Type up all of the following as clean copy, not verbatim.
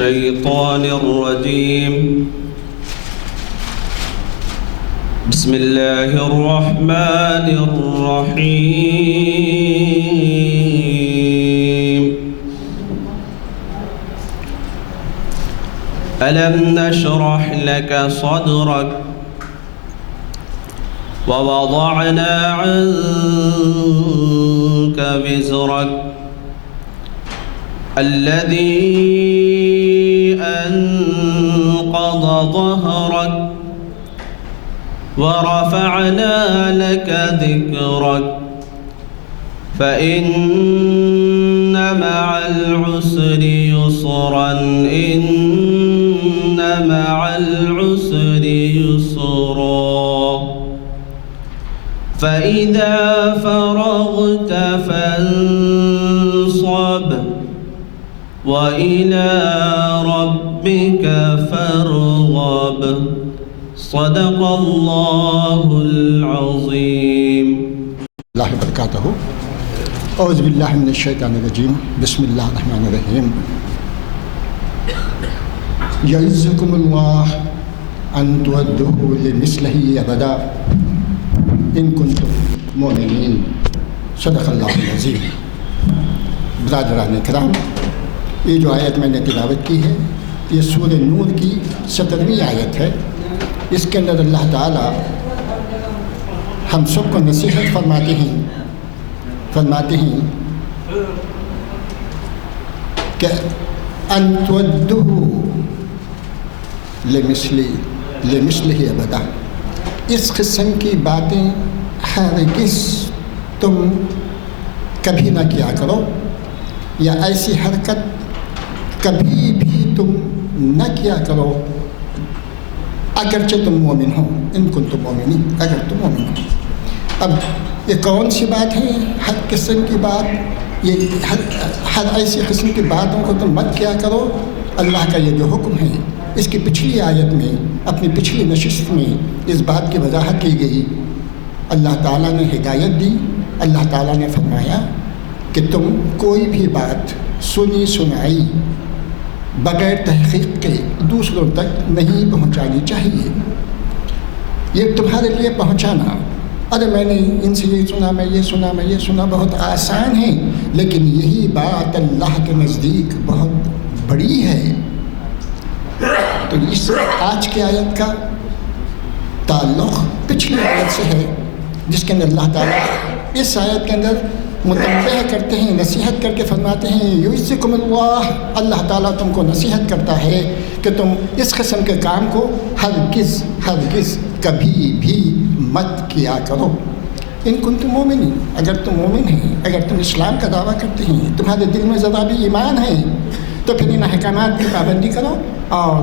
الشيطان الرجيم. بسم الله الرحمن الرحيم. ألم نشرح لك صدرك ووضعنا عنك وزرك الذي أنقض ظهرك ورفعنا لك ذكرك فإن مع العسر يسرا إن مع العسر يسرا فإذا فرغت فانصب وإلى ربك فارغب. صدق الله العظيم. اللہ وبرکاتہ. اعوذ باللہ من الشیطان الرجیم. بسم اللہ الرحمن الرحیم. یعظکم اللہ ان تودوه لمثلہ ابدا ان کنتم مؤمنین. صدق اللہ العظیم. برادران کرام، یہ جو آیت میں نے تلاوت کی ہے یہ سورہ نور کی 17ویں آیت ہے. اس کے اندر اللہ تعالیٰ ہم سب کو نصیحت فرماتے ہیں کہ ان تودوه لمثلہ ابدا. اس قسم کی باتیں ہرگز تم کبھی نہ کیا کرو، یا ایسی حرکت کبھی بھی تم نہ کیا کرو اگرچہ تم مومن ہو. ان کنتم مومنین، اگر تم مومن ہو. اب یہ کون سی بات ہے؟ ہر قسم کی بات، یہ ہر ایسی قسم کی باتوں کو تم مت کیا کرو. اللہ کا یہ جو حکم ہے اس کی پچھلی آیت میں، اپنی پچھلی نشست میں اس بات کی وضاحت کی گئی. اللہ تعالیٰ نے ہدایت دی. اللہ تعالیٰ نے فرمایا کہ تم کوئی بھی بات سنی سنائی بغیر تحقیق کے دوسروں تک نہیں پہنچانی چاہیے. یہ تمہارے لیے پہنچانا، ارے میں نے ان سے یہ سنا، میں یہ سنا بہت آسان ہے، لیکن یہی بات اللہ کے نزدیک بہت بڑی ہے. تو اس آج کی آیت کا تعلق پچھلی آیت سے ہے، جس کے اندر اللہ تعالیٰ اس آیت کے اندر متنبہ کرتے ہیں، نصیحت کر کے فرماتے ہیں یعظکم اللہ. اللہ تعالیٰ تم کو نصیحت کرتا ہے کہ تم اس قسم کے کام کو ہرگز کبھی بھی مت کیا کرو. ان کنتم مومنین، اگر تم مومن ہیں، اگر تم اسلام کا دعویٰ کرتے ہیں، تمہارے دل میں ذرا بھی ایمان ہے، تو پھر ان احکامات کی پابندی کرو اور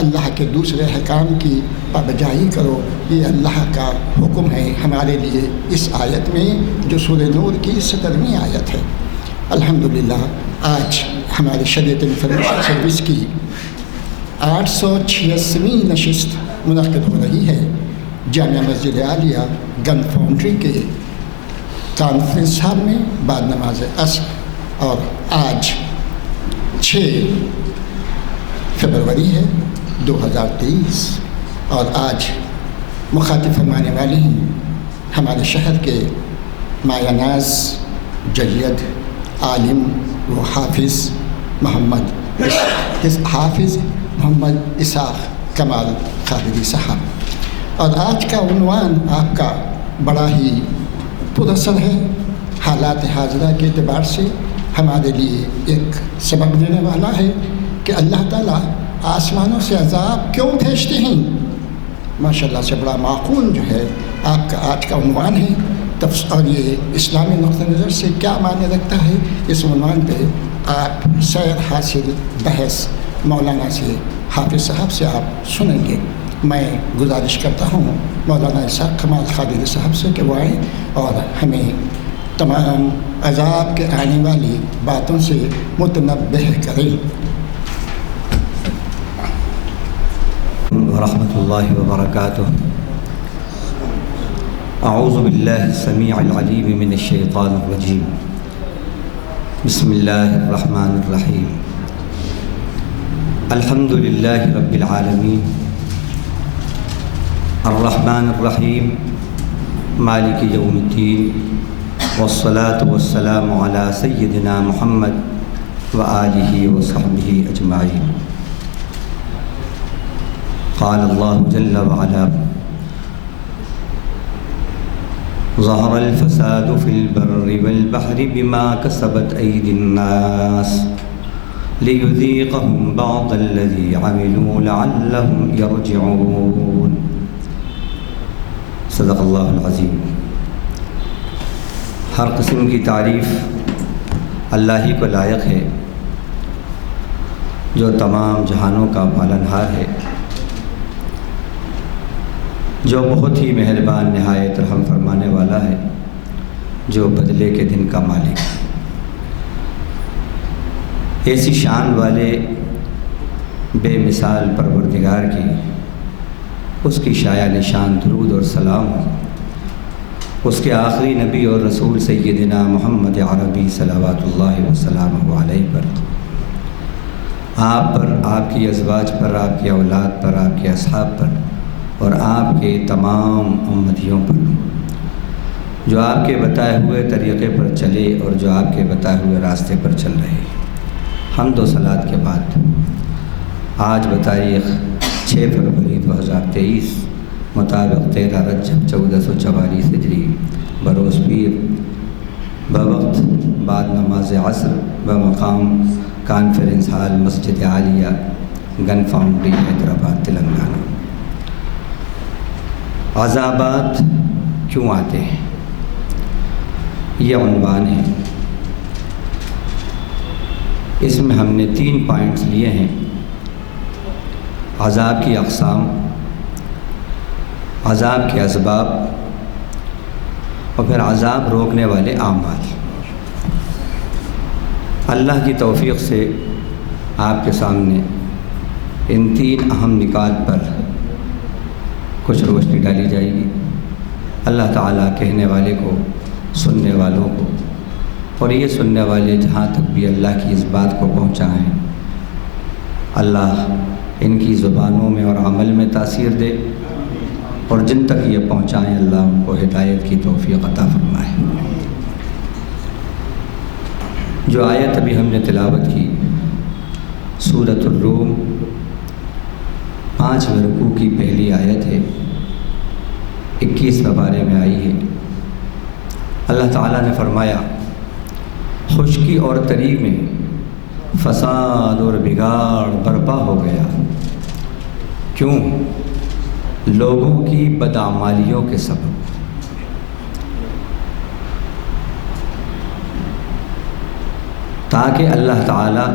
اللہ کے دوسرے احکام کی پابجائی کرو. یہ اللہ کا حکم ہے ہمارے لیے اس آیت میں جو سورہ نور کی 17ویں آیت ہے. الحمدللہ آج ہماری شریعت انفارمیشن سروس کی 886ویں نشست منعقد ہو رہی ہے جامعہ مسجد عالیہ گن فاؤنڈری کے کانفرنس ہال میں بعد نماز عصر. اور آج 6 فروری ہے 2023 اور آج مخاطب فرمانے والے ہیں ہمارے شہر کے مایہ ناز جلید عالم و حافظ محمد اسحاق کمال خالدی صاحب. اور آج کا عنوان آپ کا بڑا ہی پراثر ہے. حالات حاضرہ کے اعتبار سے ہمارے لیے ایک سبق دینے والا ہے کہ اللہ تعالیٰ آسمانوں سے عذاب کیوں بھیجتے ہیں. ماشاءاللہ سے بڑا معقول جو ہے آپ کا آج کا عنوان ہے. اور یہ اسلامی نقطہ نظر سے کیا معنی رکھتا ہے، اس عنوان پہ آپ سیر حاصل بحث مولانا سے، حافظ صاحب سے آپ سنیں گے. میں گزارش کرتا ہوں مولانا اسحاق کمال خالدی صاحب سے کہ وہ آئیں اور ہمیں تمام عذاب کے آنے والی باتوں سے متنبہ کریں. ورحمۃ اللہ وبرکاتہ. اعوذ باللہ السمیع العلیم من الشیطان الرجیم. بسم اللہ الرحمن الرحیم. الحمد للہ رب العالمین الرحمن الرحیم مالک یوم الدین والصلاة والسلام علی سیدنا محمد وآلہ وصحبہ اجمعین۔ قال اللہ جل وعلا ظہر الفساد فی البر والبحر بما کسبت ایدی الناس لیذیقہم بعض الذی عملوا لعلہم یرجعون۔ صدق اللہ العظیم۔ ہر قسم کی تعریف اللہ ہی کو لائق ہے جو تمام جہانوں کا پالنہار ہے، جو بہت ہی مہربان نہایت رحم فرمانے والا ہے، جو بدلے کے دن کا مالک ہے۔ ایسی شان والے بے مثال پروردگار کی، اس کی شایع نشان درود اور سلام ہو اس کے آخری نبی اور رسول سیدنا محمد عربی صلوات اللہ وسلامہ علیہ پر، آپ پر، آپ کی ازواج پر، آپ کی اولاد پر، آپ کے اصحاب پر اور آپ کے تمام امتیوں پر، جو آپ کے بتائے ہوئے طریقے پر چلے اور جو آپ کے بتائے ہوئے راستے پر چل رہے۔ حمد و صلات کے بعد آج بتاریخ 6 فروری 2023 مطابق 13 رجب 1444 ہجری بروز پیر بوقت بعد نماز عصر بمقام کانفرنس ہال مسجد عالیہ گن فاؤنڈری حیدرآباد تلنگانہ۔ عذابات کیوں آتے ہیں، یہ عنوان ہے۔ اس میں ہم نے 3 پوائنٹس لیے ہیں: عذاب کی اقسام، عذاب کے اسباب اور پھر عذاب روکنے والے اعمال۔ اللہ کی توفیق سے آپ کے سامنے ان 3 اہم نکات پر کچھ روشنی ڈالی جائے گی۔ اللہ تعالیٰ کہنے والے کو، سننے والوں کو اور یہ سننے والے جہاں تک بھی اللہ کی اس بات کو پہنچائیں، اللہ ان کی زبانوں میں اور عمل میں تاثیر دے، اور جن تک یہ پہنچائیں اللہ ان کو ہدایت کی توفیق عطا فرمائے۔ جو آیت ابھی ہم نے تلاوت کی سورۃ الروم 5ویں رکوع کی پہلی آیت ہے، 21ویں پارے میں آئی ہے۔ اللہ تعالیٰ نے فرمایا خشکی اور تری میں فساد اور بگاڑ برپا ہو گیا، کیوں؟ لوگوں کی بدعمالیوں کے سبب۔ تاکہ اللہ تعالیٰ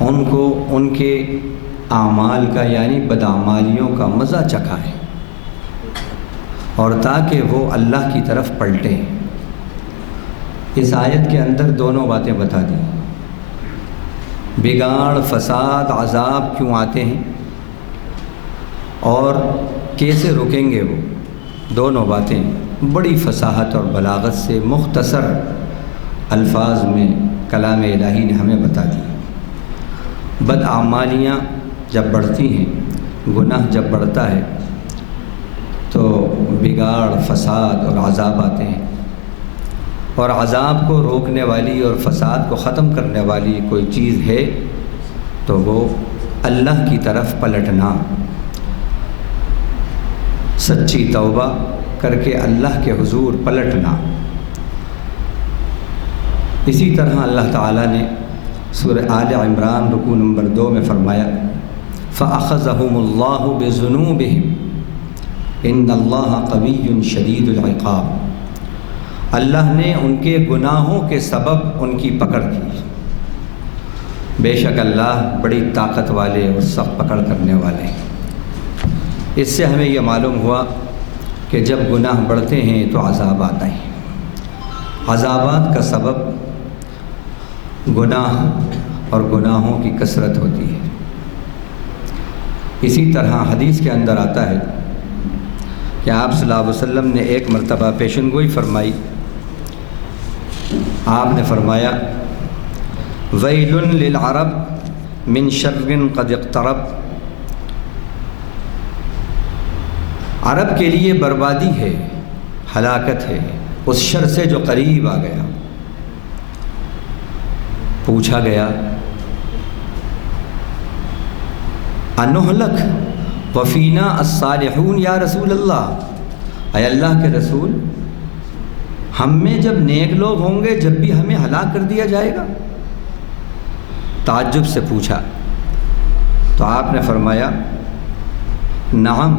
ان کو ان کے اعمال کا یعنی بدعمالیوں کا مزہ چکھائے اور تاکہ وہ اللہ کی طرف پلٹیں۔ اس آیت کے اندر دونوں باتیں بتا دیں، بگاڑ، فساد، عذاب کیوں آتے ہیں اور کیسے رکیں گے وہ، دونوں باتیں بڑی فصاحت اور بلاغت سے مختصر الفاظ میں کلام الہی نے ہمیں بتا دی۔ بدعمالیاں جب بڑھتی ہیں، گناہ جب بڑھتا ہے تو بگاڑ، فساد اور عذاب آتے ہیں، اور عذاب کو روکنے والی اور فساد کو ختم کرنے والی کوئی چیز ہے تو وہ اللہ کی طرف پلٹنا، سچی توبہ کر کے اللہ کے حضور پلٹنا۔ اسی طرح اللہ تعالیٰ نے سورہ آل عمران رکوع نمبر 2 میں فرمایا فَأَخَذَهُمُ اللَّهُ بِذُنُوبِهِمْ إِنَّ اللَّهَ قَوِيٌّ شَدِيدُ الْعِقَابِ۔ اللہ نے ان کے گناہوں کے سبب ان کی پکڑ کی، بے شک اللہ بڑی طاقت والے اور سخت پکڑ کرنے والے ہیں۔ اس سے ہمیں یہ معلوم ہوا کہ جب گناہ بڑھتے ہیں تو عذاب آتا ہے۔ عذابات کا سبب گناہ اور گناہوں کی کثرت ہوتی ہے۔ اسی طرح حدیث کے اندر آتا ہے کہ آپ صلی اللہ علیہ وسلم نے ایک مرتبہ پیشن گوئی فرمائی۔ آپ نے فرمایا ویل للعرب من شر قد اقترب، عرب کے لیے بربادی ہے، ہلاکت ہے اس شر سے جو قریب آ گیا۔ پوچھا گیا انہلک وفینا الصالحون یا رسول اللہ، اے اللہ کے رسول، ہم میں جب نیک لوگ ہوں گے جب بھی ہمیں ہلاک کر دیا جائے گا؟ تعجب سے پوچھا تو آپ نے فرمایا نعم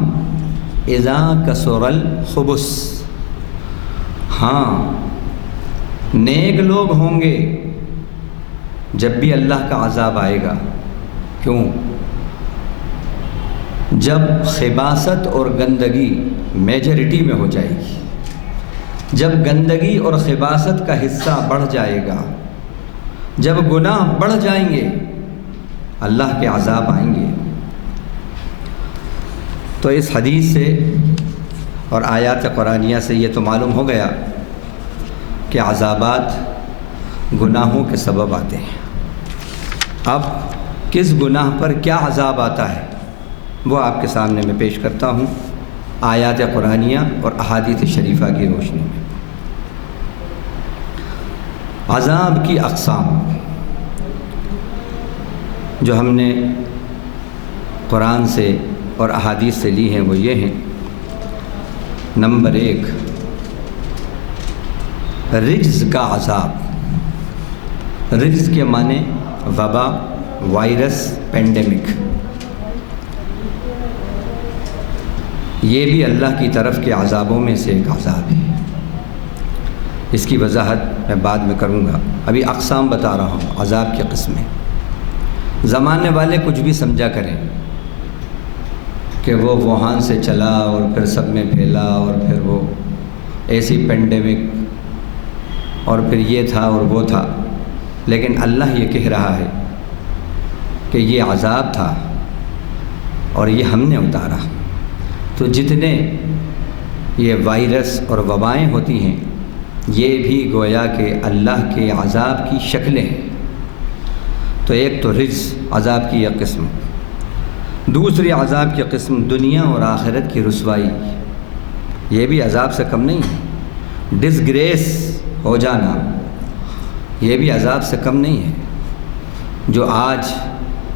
اذا کثر الخبث، ہاں نیک لوگ ہوں گے جب بھی اللہ کا عذاب آئے گا۔ کیوں؟ جب خباثت اور گندگی میجرٹی میں ہو جائے گی، جب گندگی اور خباثت کا حصہ بڑھ جائے گا، جب گناہ بڑھ جائیں گے، اللہ کے عذاب آئیں گے۔ تو اس حدیث سے اور آیات قرآنیہ سے یہ تو معلوم ہو گیا کہ عذابات گناہوں کے سبب آتے ہیں۔ اب کس گناہ پر کیا عذاب آتا ہے وہ آپ کے سامنے میں پیش کرتا ہوں آیات قرآنیہ اور احادیث شریفہ کی روشنی میں۔ عذاب کی اقسام جو ہم نے قرآن سے اور احادیث سے لی ہیں وہ یہ ہیں۔ نمبر 1، رجز کا عذاب۔ رجز کے معنی وبا، وائرس، پینڈیمک۔ یہ بھی اللہ کی طرف کے عذابوں میں سے ایک عذاب ہے۔ اس کی وضاحت میں بعد میں کروں گا، ابھی اقسام بتا رہا ہوں عذاب کی قسمیں۔ زمانے والے کچھ بھی سمجھا کریں کہ وہ ووہان سے چلا اور پھر سب میں پھیلا اور پھر وہ ایسی پینڈیمک اور پھر یہ تھا اور وہ تھا، لیکن اللہ یہ کہہ رہا ہے کہ یہ عذاب تھا اور یہ ہم نے اتارا۔ تو جتنے یہ وائرس اور وبائیں ہوتی ہیں یہ بھی گویا کہ اللہ کے عذاب کی شکلیں ہیں۔ تو ایک تو رجز عذاب کی ایک قسم، دوسری عذاب کی قسم دنیا اور آخرت کی رسوائی، یہ بھی عذاب سے کم نہیں ہے۔ ڈسگریس ہو جانا یہ بھی عذاب سے کم نہیں ہے۔ جو آج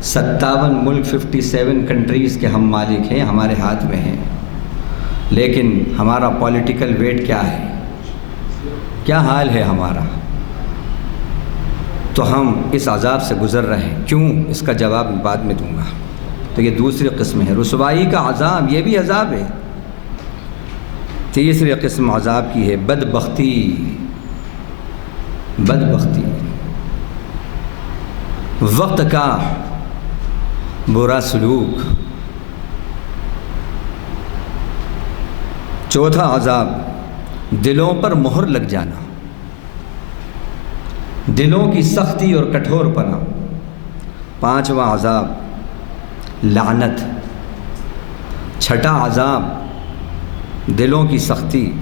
57 ملک 57 کنٹریز کے ہم مالک ہیں، ہمارے ہاتھ میں ہیں، لیکن ہمارا پولیٹیکل ویٹ کیا ہے، کیا حال ہے ہمارا؟ تو ہم اس عذاب سے گزر رہے ہیں، کیوں؟ اس کا جواب میں بعد میں دوں گا۔ تو یہ دوسری قسم ہے رسوائی کا عذاب، یہ بھی عذاب ہے۔ تیسری قسم عذاب کی ہے بدبختی۔ بدبختی وقت کا برا سلوک۔ چوتھا عذاب دلوں پر مہر لگ جانا، دلوں کی سختی اور کٹھور پنا۔ پانچواں عذاب لعنت۔ چھٹا عذاب دلوں کی سختی۔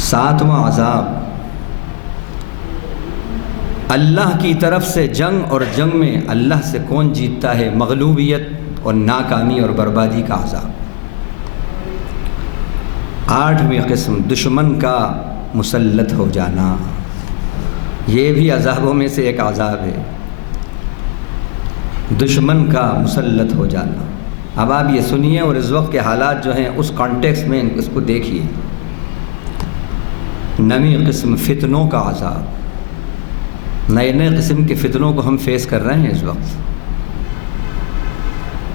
ساتواں عذاب اللہ کی طرف سے جنگ، اور جنگ میں اللہ سے کون جیتتا ہے، مغلوبیت اور ناکامی اور بربادی کا عذاب۔ آٹھویں قسم دشمن کا مسلط ہو جانا، یہ بھی عذابوں میں سے ایک عذاب ہے، دشمن کا مسلط ہو جانا۔ اب آپ یہ سنیے اور اس وقت کے حالات جو ہیں اس کانٹیکس میں اس کو دیکھیے۔ نویں قسم فتنوں کا عذاب، نئے نئے قسم کے فتنوں کو ہم فیس کر رہے ہیں اس وقت،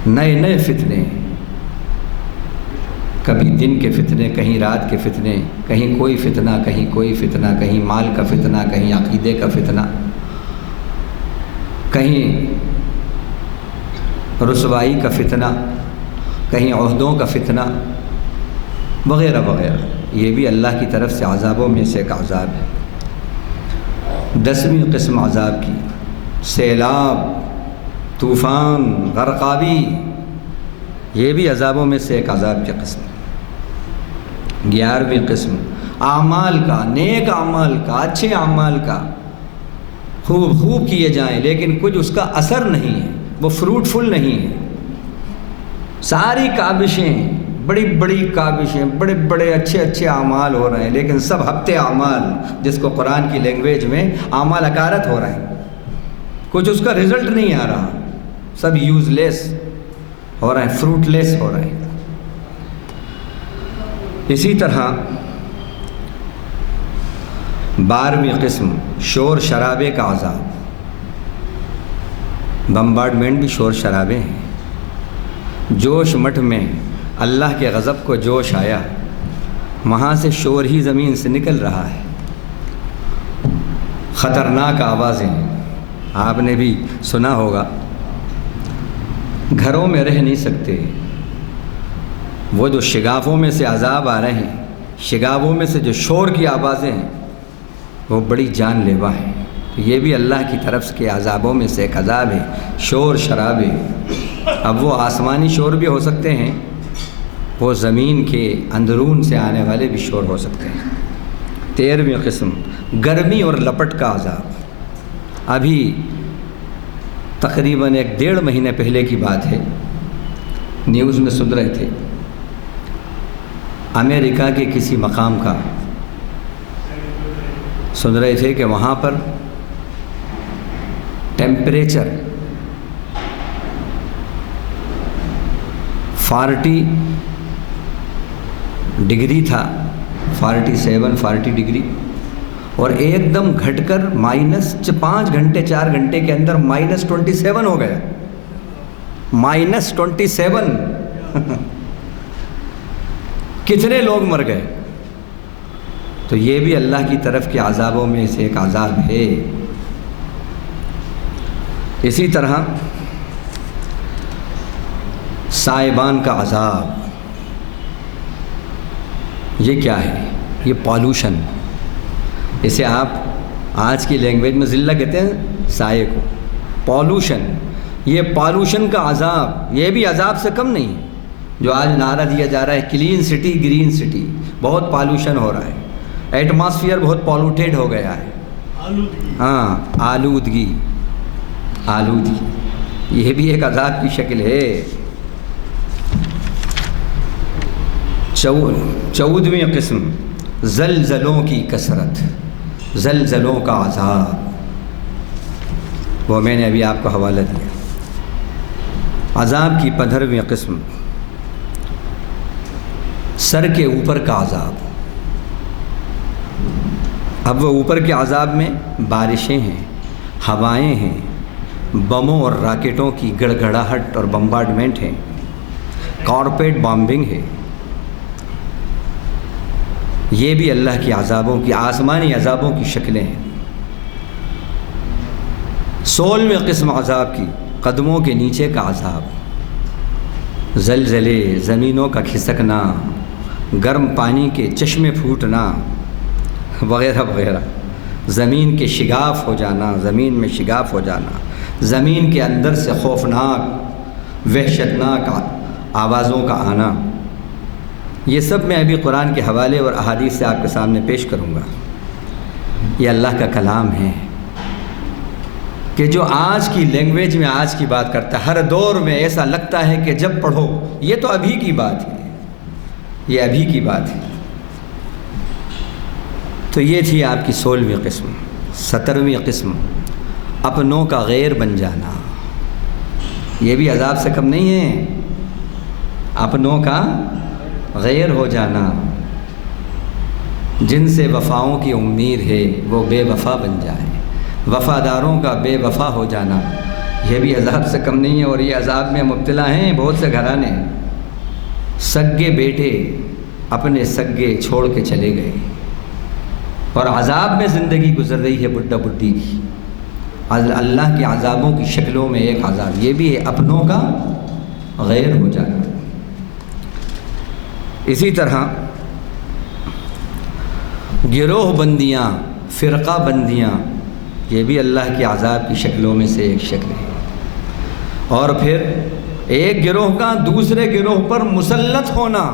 نئے نئے فتنے، کبھی دن کے فتنے، کہیں رات کے فتنے، کہیں کوئی فتنہ، کہیں کوئی فتنہ، کہیں مال کا فتنہ، کہیں عقیدے کا فتنہ، کہیں رسوائی کا فتنہ، کہیں عہدوں کا فتنہ وغیرہ وغیرہ۔ یہ بھی اللہ کی طرف سے عذابوں میں سے ایک عذاب ہے۔ 10ویں قسم عذاب کی سیلاب، طوفان، غرقابی، یہ بھی عذابوں میں سے ایک عذاب کی قسم۔ 11ویں قسم اعمال کا، نیک اعمال کا، اچھے اعمال کا خوب خوب کیے جائیں، لیکن کچھ اس کا اثر نہیں ہے، وہ فروٹفل نہیں ہے۔ ساری کاوشیں، بڑی بڑی کاوشیں، بڑے بڑے اچھے اچھے اعمال ہو رہے ہیں، لیکن سب ہفتے اعمال، جس کو قرآن کی لینگویج میں اعمال اکارت ہو رہے ہیں، کچھ اس کا رزلٹ نہیں آ رہا، سب یوز لیس ہو رہے ہیں، فروٹ لیس ہو رہے ہیں۔ اسی طرح 12ویں قسم شور شرابے کا عذاب۔ بمبارڈمنٹ بھی شور شرابے ہیں۔ جوش مٹھ میں اللہ کے غضب کو جوش آیا، وہاں سے شور ہی زمین سے نکل رہا ہے، خطرناک آوازیں۔ آپ نے بھی سنا ہوگا، گھروں میں رہ نہیں سکتے، وہ جو شگافوں میں سے عذاب آ رہے ہیں، شگافوں میں سے جو شور کی آوازیں ہیں، وہ بڑی جان لیوا ہیں۔ یہ بھی اللہ کی طرف کے عذابوں میں سے ایک عذاب ہے، شور شرابے۔ اب وہ آسمانی شور بھی ہو سکتے ہیں، وہ زمین کے اندرون سے آنے والے بھی شور ہو سکتے ہیں۔ 13ویں قسم گرمی اور لپٹ کا عذاب۔ ابھی تقریباً 1.5 مہینے پہلے کی بات ہے، نیوز میں سن رہے تھے، امریکہ کے کسی مقام کا سن رہے تھے کہ وہاں پر ٹیمپریچر 40 ڈگری تھا، 40 ڈگری، اور ایک دم گھٹ کر -5 گھنٹے 4 گھنٹے کے اندر -27 ہو گیا۔ -27 کتنے لوگ مر گئے؟ تو یہ بھی اللہ کی طرف کے عذابوں میں سے ایک عذاب ہے۔ اسی طرح سائبان کا عذاب۔ یہ کیا ہے؟ یہ پالوشن، اسے آپ آج کی لینگویج میں ذلہ کہتے ہیں، سائے کو، پالوشن۔ یہ پالوشن کا عذاب، یہ بھی عذاب سے کم نہیں، جو آج نعرہ دیا جا رہا ہے کلین سٹی گرین سٹی، بہت پالوشن ہو رہا ہے، ایٹماسفیئر بہت پالوٹیڈ ہو گیا ہے۔ ہاں، آلودگی، یہ بھی ایک عذاب کی شکل ہے۔ 14ویں قسم زلزلوں کی کثرت، زلزلوں کا عذاب، وہ میں نے ابھی آپ کو حوالہ دیا۔ عذاب کی 15ویں قسم سر کے اوپر کا عذاب۔ اب وہ اوپر کے عذاب میں بارشیں ہیں، ہوائیں ہیں، بموں اور راکٹوں کی گڑگڑاہٹ اور بمبارڈمنٹ ہیں، کارپیٹ بامبنگ ہے۔ یہ بھی اللہ کی عذابوں کی، آسمانی عذابوں کی شکلیں ہیں۔ 16ویں قسم عذاب کی قدموں کے نیچے کا عذاب، زلزلے، زمینوں کا کھسکنا، گرم پانی کے چشمے پھوٹنا وغیرہ وغیرہ، زمین کے شگاف ہو جانا، زمین میں شگاف ہو جانا، زمین کے اندر سے خوفناک وحشتناک آوازوں کا آنا۔ یہ سب میں ابھی قرآن کے حوالے اور احادیث سے آپ کے سامنے پیش کروں گا۔ یہ اللہ کا کلام ہے کہ جو آج کی لینگویج میں آج کی بات کرتا ہے، ہر دور میں ایسا لگتا ہے کہ جب پڑھو یہ تو ابھی کی بات ہے، یہ ابھی کی بات ہے۔ تو یہ تھی آپ کی 16ویں قسم۔ 17ویں قسم اپنوں کا غیر بن جانا، یہ بھی عذاب سے کم نہیں ہے۔ اپنوں کا غیر ہو جانا، جن سے وفاؤں کی امید ہے وہ بے وفا بن جائے، وفاداروں کا بے وفا ہو جانا، یہ بھی عذاب سے کم نہیں ہے۔ اور یہ عذاب میں مبتلا ہیں بہت سے گھرانے، سگے بیٹے اپنے سگے چھوڑ کے چلے گئے اور عذاب میں زندگی گزر رہی ہے بڈھا بڈھی کی۔ اللہ کے عذابوں کی شکلوں میں ایک عذاب یہ بھی ہے، اپنوں کا غیر ہو جانا۔ اسی طرح گروہ بندیاں، فرقہ بندیاں، یہ بھی اللہ کے عذاب کی شکلوں میں سے ایک شکل ہے۔ اور پھر ایک گروہ کا دوسرے گروہ پر مسلط ہونا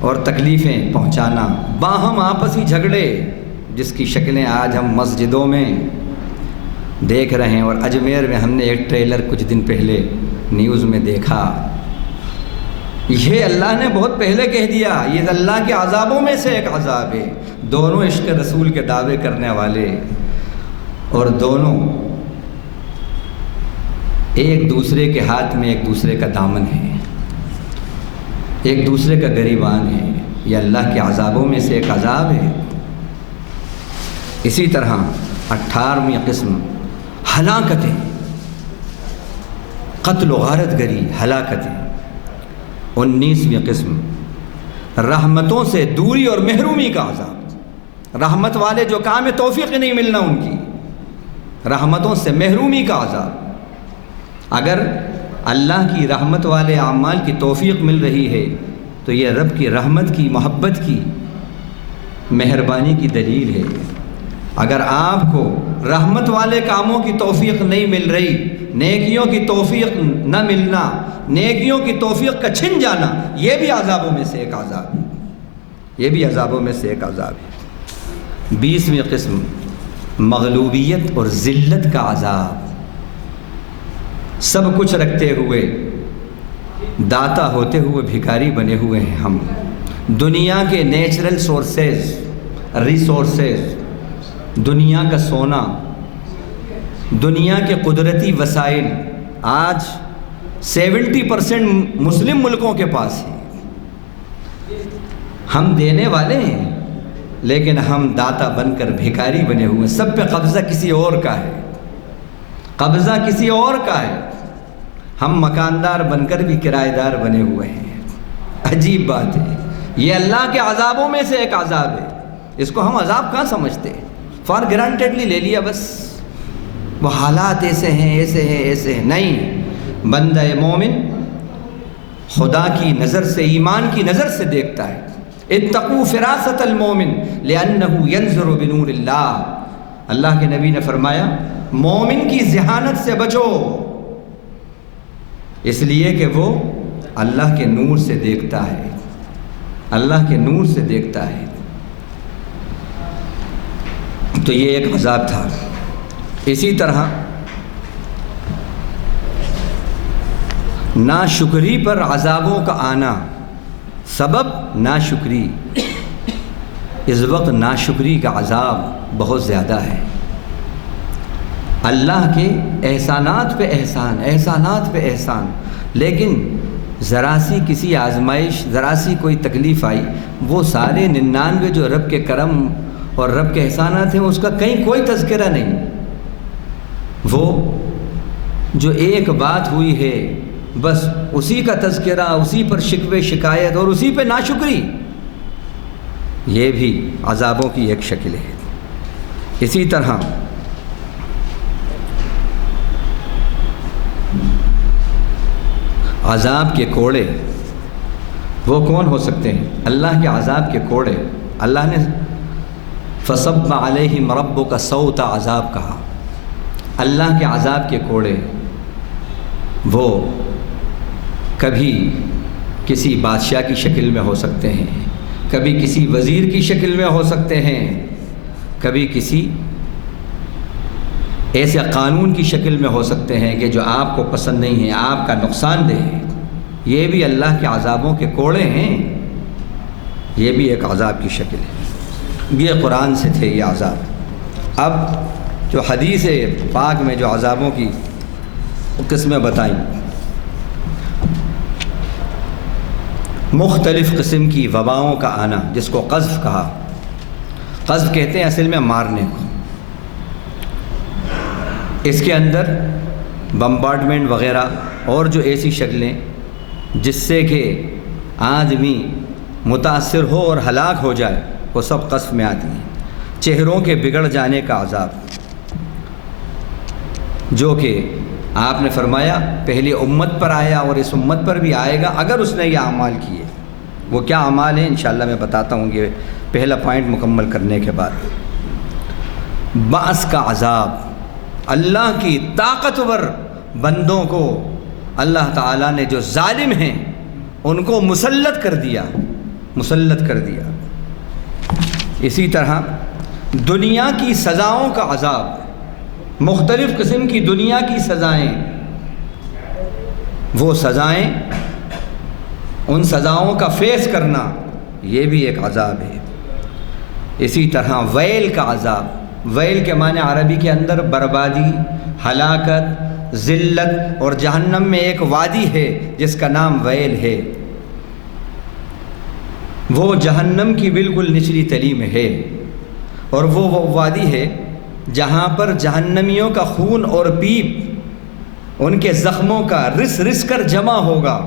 اور تکلیفیں پہنچانا، باہم آپسی جھگڑے، جس کی شکلیں آج ہم مسجدوں میں دیکھ رہے ہیں، اور اجمیر میں ہم نے ایک ٹریلر کچھ دن پہلے نیوز میں دیکھا، یہ اللہ نے بہت پہلے کہہ دیا یہ اللہ کے عذابوں میں سے ایک عذاب ہے۔ دونوں عشق رسول کے دعوے کرنے والے اور دونوں ایک دوسرے کے ہاتھ میں ایک دوسرے کا دامن ہے، ایک دوسرے کا گریبان ہے، یہ اللہ کے عذابوں میں سے ایک عذاب ہے۔ اسی طرح 18ویں قسم ہلاکتیں، قتل و غارت گری، ہلاکتیں۔ 19ویں قسم رحمتوں سے دوری اور محرومی کا عذاب، رحمت والے جو کام میں توفیق نہیں ملنا ان کی، رحمتوں سے محرومی کا عذاب۔ اگر اللہ کی رحمت والے اعمال کی توفیق مل رہی ہے تو یہ رب کی رحمت کی، محبت کی، مہربانی کی دلیل ہے۔ اگر آپ کو رحمت والے کاموں کی توفیق نہیں مل رہی، نیکیوں کی توفیق نہ ملنا، نیکیوں کی توفیق کا چھن جانا، یہ بھی عذابوں میں سے ایک عذاب ہے، یہ بھی عذابوں میں سے ایک عذاب ہے۔ 20ویں قسم مغلوبیت اور ذلت کا عذاب، سب کچھ رکھتے ہوئے داتا ہوتے ہوئے بھکاری بنے ہوئے ہیں ہم۔ دنیا کے نیچرل سورسز، ریسورسز، دنیا کا سونا، دنیا کے قدرتی وسائل آج 70% مسلم ملکوں کے پاس ہیں۔ ہم دینے والے ہیں لیکن ہم داتا بن کر بھکاری بنے ہوئے ہیں، سب پہ قبضہ کسی اور کا ہے، قبضہ کسی اور کا ہے۔ ہم مکاندار بن کر بھی کرایہ دار بنے ہوئے ہیں۔ عجیب بات ہے، یہ اللہ کے عذابوں میں سے ایک عذاب ہے۔ اس کو ہم عذاب کہاں سمجھتے ہیں؟ فار گرانٹیڈلی لے لیا بس، وہ حالات ایسے ہیں ایسے ہیں ایسے ہیں۔ نہیں، بندہ مومن خدا کی نظر سے، ایمان کی نظر سے دیکھتا ہے۔ اتقوا فراست المومن لأنه ينظر بنور اللہ، اللہ کے نبی نے فرمایا مومن کی ذہانت سے بچو، اس لیے کہ وہ اللہ کے نور سے دیکھتا ہے، اللہ کے نور سے دیکھتا ہے۔ تو یہ ایک عذاب تھا۔ اسی طرح ناشکری پر عذابوں کا آنا، سبب ناشکری، اس وقت ناشکری کا عذاب بہت زیادہ ہے۔ اللہ کے احسانات پہ احسان، احسانات پہ احسان، لیکن ذرا سی کسی آزمائش، ذرا سی کوئی تکلیف آئی، وہ سارے 99 جو رب کے کرم اور رب کے احسانات ہیں اس کا کہیں کوئی تذکرہ نہیں۔ وہ جو ایک بات ہوئی ہے بس اسی کا تذکرہ، اسی پر شکوے شکایت اور اسی پہ ناشکری، یہ بھی عذابوں کی ایک شکل ہے۔ اسی طرح عذاب کے کوڑے، وہ کون ہو سکتے ہیں؟ اللہ کے عذاب کے کوڑے۔ اللہ نے فصب علیہم ربک صوت عذاب کہا۔ اللہ کے عذاب کے کوڑے وہ کبھی کسی بادشاہ کی شکل میں ہو سکتے ہیں، کبھی کسی وزیر کی شکل میں ہو سکتے ہیں، کبھی کسی ایسے قانون کی شکل میں ہو سکتے ہیں کہ جو آپ کو پسند نہیں ہے، آپ کا نقصان دہ ہے۔ یہ بھی اللہ کے عذابوں کے کوڑے ہیں، یہ بھی ایک عذاب کی شکل ہے۔ یہ قرآن سے تھے یہ عذاب۔ اب جو حدیث پاک میں جو عذابوں کی قسمیں بتائیں، مختلف قسم کی وباؤں کا آنا، جس کو قذف کہا۔ قذف کہتے ہیں اصل میں مارنے کو۔ اس کے اندر بمبارڈمنٹ وغیرہ اور جو ایسی شکلیں جس سے کہ آدمی متاثر ہو اور ہلاک ہو جائے، وہ سب قذف میں آتی ہیں۔ چہروں کے بگڑ جانے کا عذاب، جو کہ آپ نے فرمایا پہلی امت پر آیا اور اس امت پر بھی آئے گا اگر اس نے یہ اعمال کیے۔ وہ کیا اعمال ہیں انشاءاللہ میں بتاتا ہوں کہ پہلا پوائنٹ مکمل کرنے کے بعد۔ بعث کا عذاب، اللہ کی طاقتور بندوں کو اللہ تعالیٰ نے جو ظالم ہیں ان کو مسلط کر دیا، مسلط کر دیا۔ اسی طرح دنیا کی سزاؤں کا عذاب، مختلف قسم کی دنیا کی سزائیں، وہ سزائیں، ان سزاؤں کا فیس کرنا، یہ بھی ایک عذاب ہے۔ اسی طرح ویل کا عذاب، ویل کے معنی عربی کے اندر بربادی، ہلاکت، ذلت، اور جہنم میں ایک وادی ہے جس کا نام ویل ہے، وہ جہنم کی بالکل نچلی تلی میں ہے، اور وہ وادی ہے جہاں پر جہنمیوں کا خون اور پیپ ان کے زخموں کا رس رس کر جمع ہوگا۔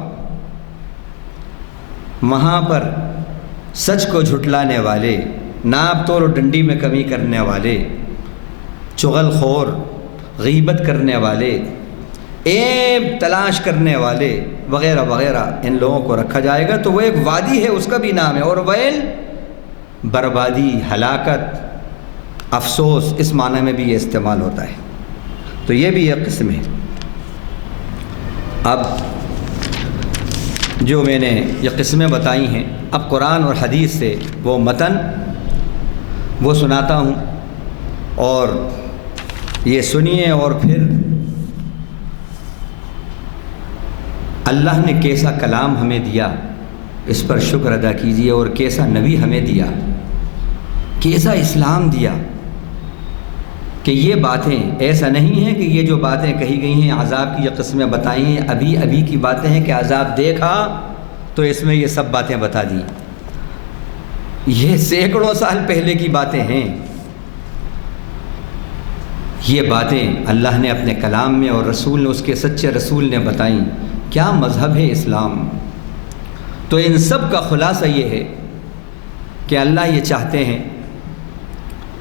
وہاں پر سچ کو جھٹلانے والے، ناپ تول و ڈنڈی میں کمی کرنے والے، چغل خور، غیبت کرنے والے، عیب تلاش کرنے والے وغیرہ وغیرہ، ان لوگوں کو رکھا جائے گا۔ تو وہ ایک وادی ہے، اس کا بھی نام ہے۔ اور ویل بربادی، ہلاکت، افسوس، اس معنی میں بھی یہ استعمال ہوتا ہے۔ تو یہ بھی ایک قسم ہے۔ اب جو میں نے یہ قسمیں بتائی ہیں، اب قرآن اور حدیث سے وہ متن وہ سناتا ہوں، اور یہ سنیے، اور پھر اللہ نے کیسا کلام ہمیں دیا اس پر شکر ادا کیجیے، اور کیسا نبی ہمیں دیا، کیسا اسلام دیا، کہ یہ باتیں ایسا نہیں ہے کہ یہ جو باتیں کہی گئی ہیں، عذاب کی یہ قسمیں بتائی ہیں، ابھی ابھی کی باتیں ہیں کہ عذاب دیکھا تو اس میں یہ سب باتیں بتا دی۔ یہ سینکڑوں سال پہلے کی باتیں ہیں۔ یہ باتیں اللہ نے اپنے کلام میں اور رسول نے، اس کے سچے رسول نے بتائیں۔ کیا مذہب ہے اسلام؟ تو ان سب کا خلاصہ یہ ہے کہ اللہ یہ چاہتے ہیں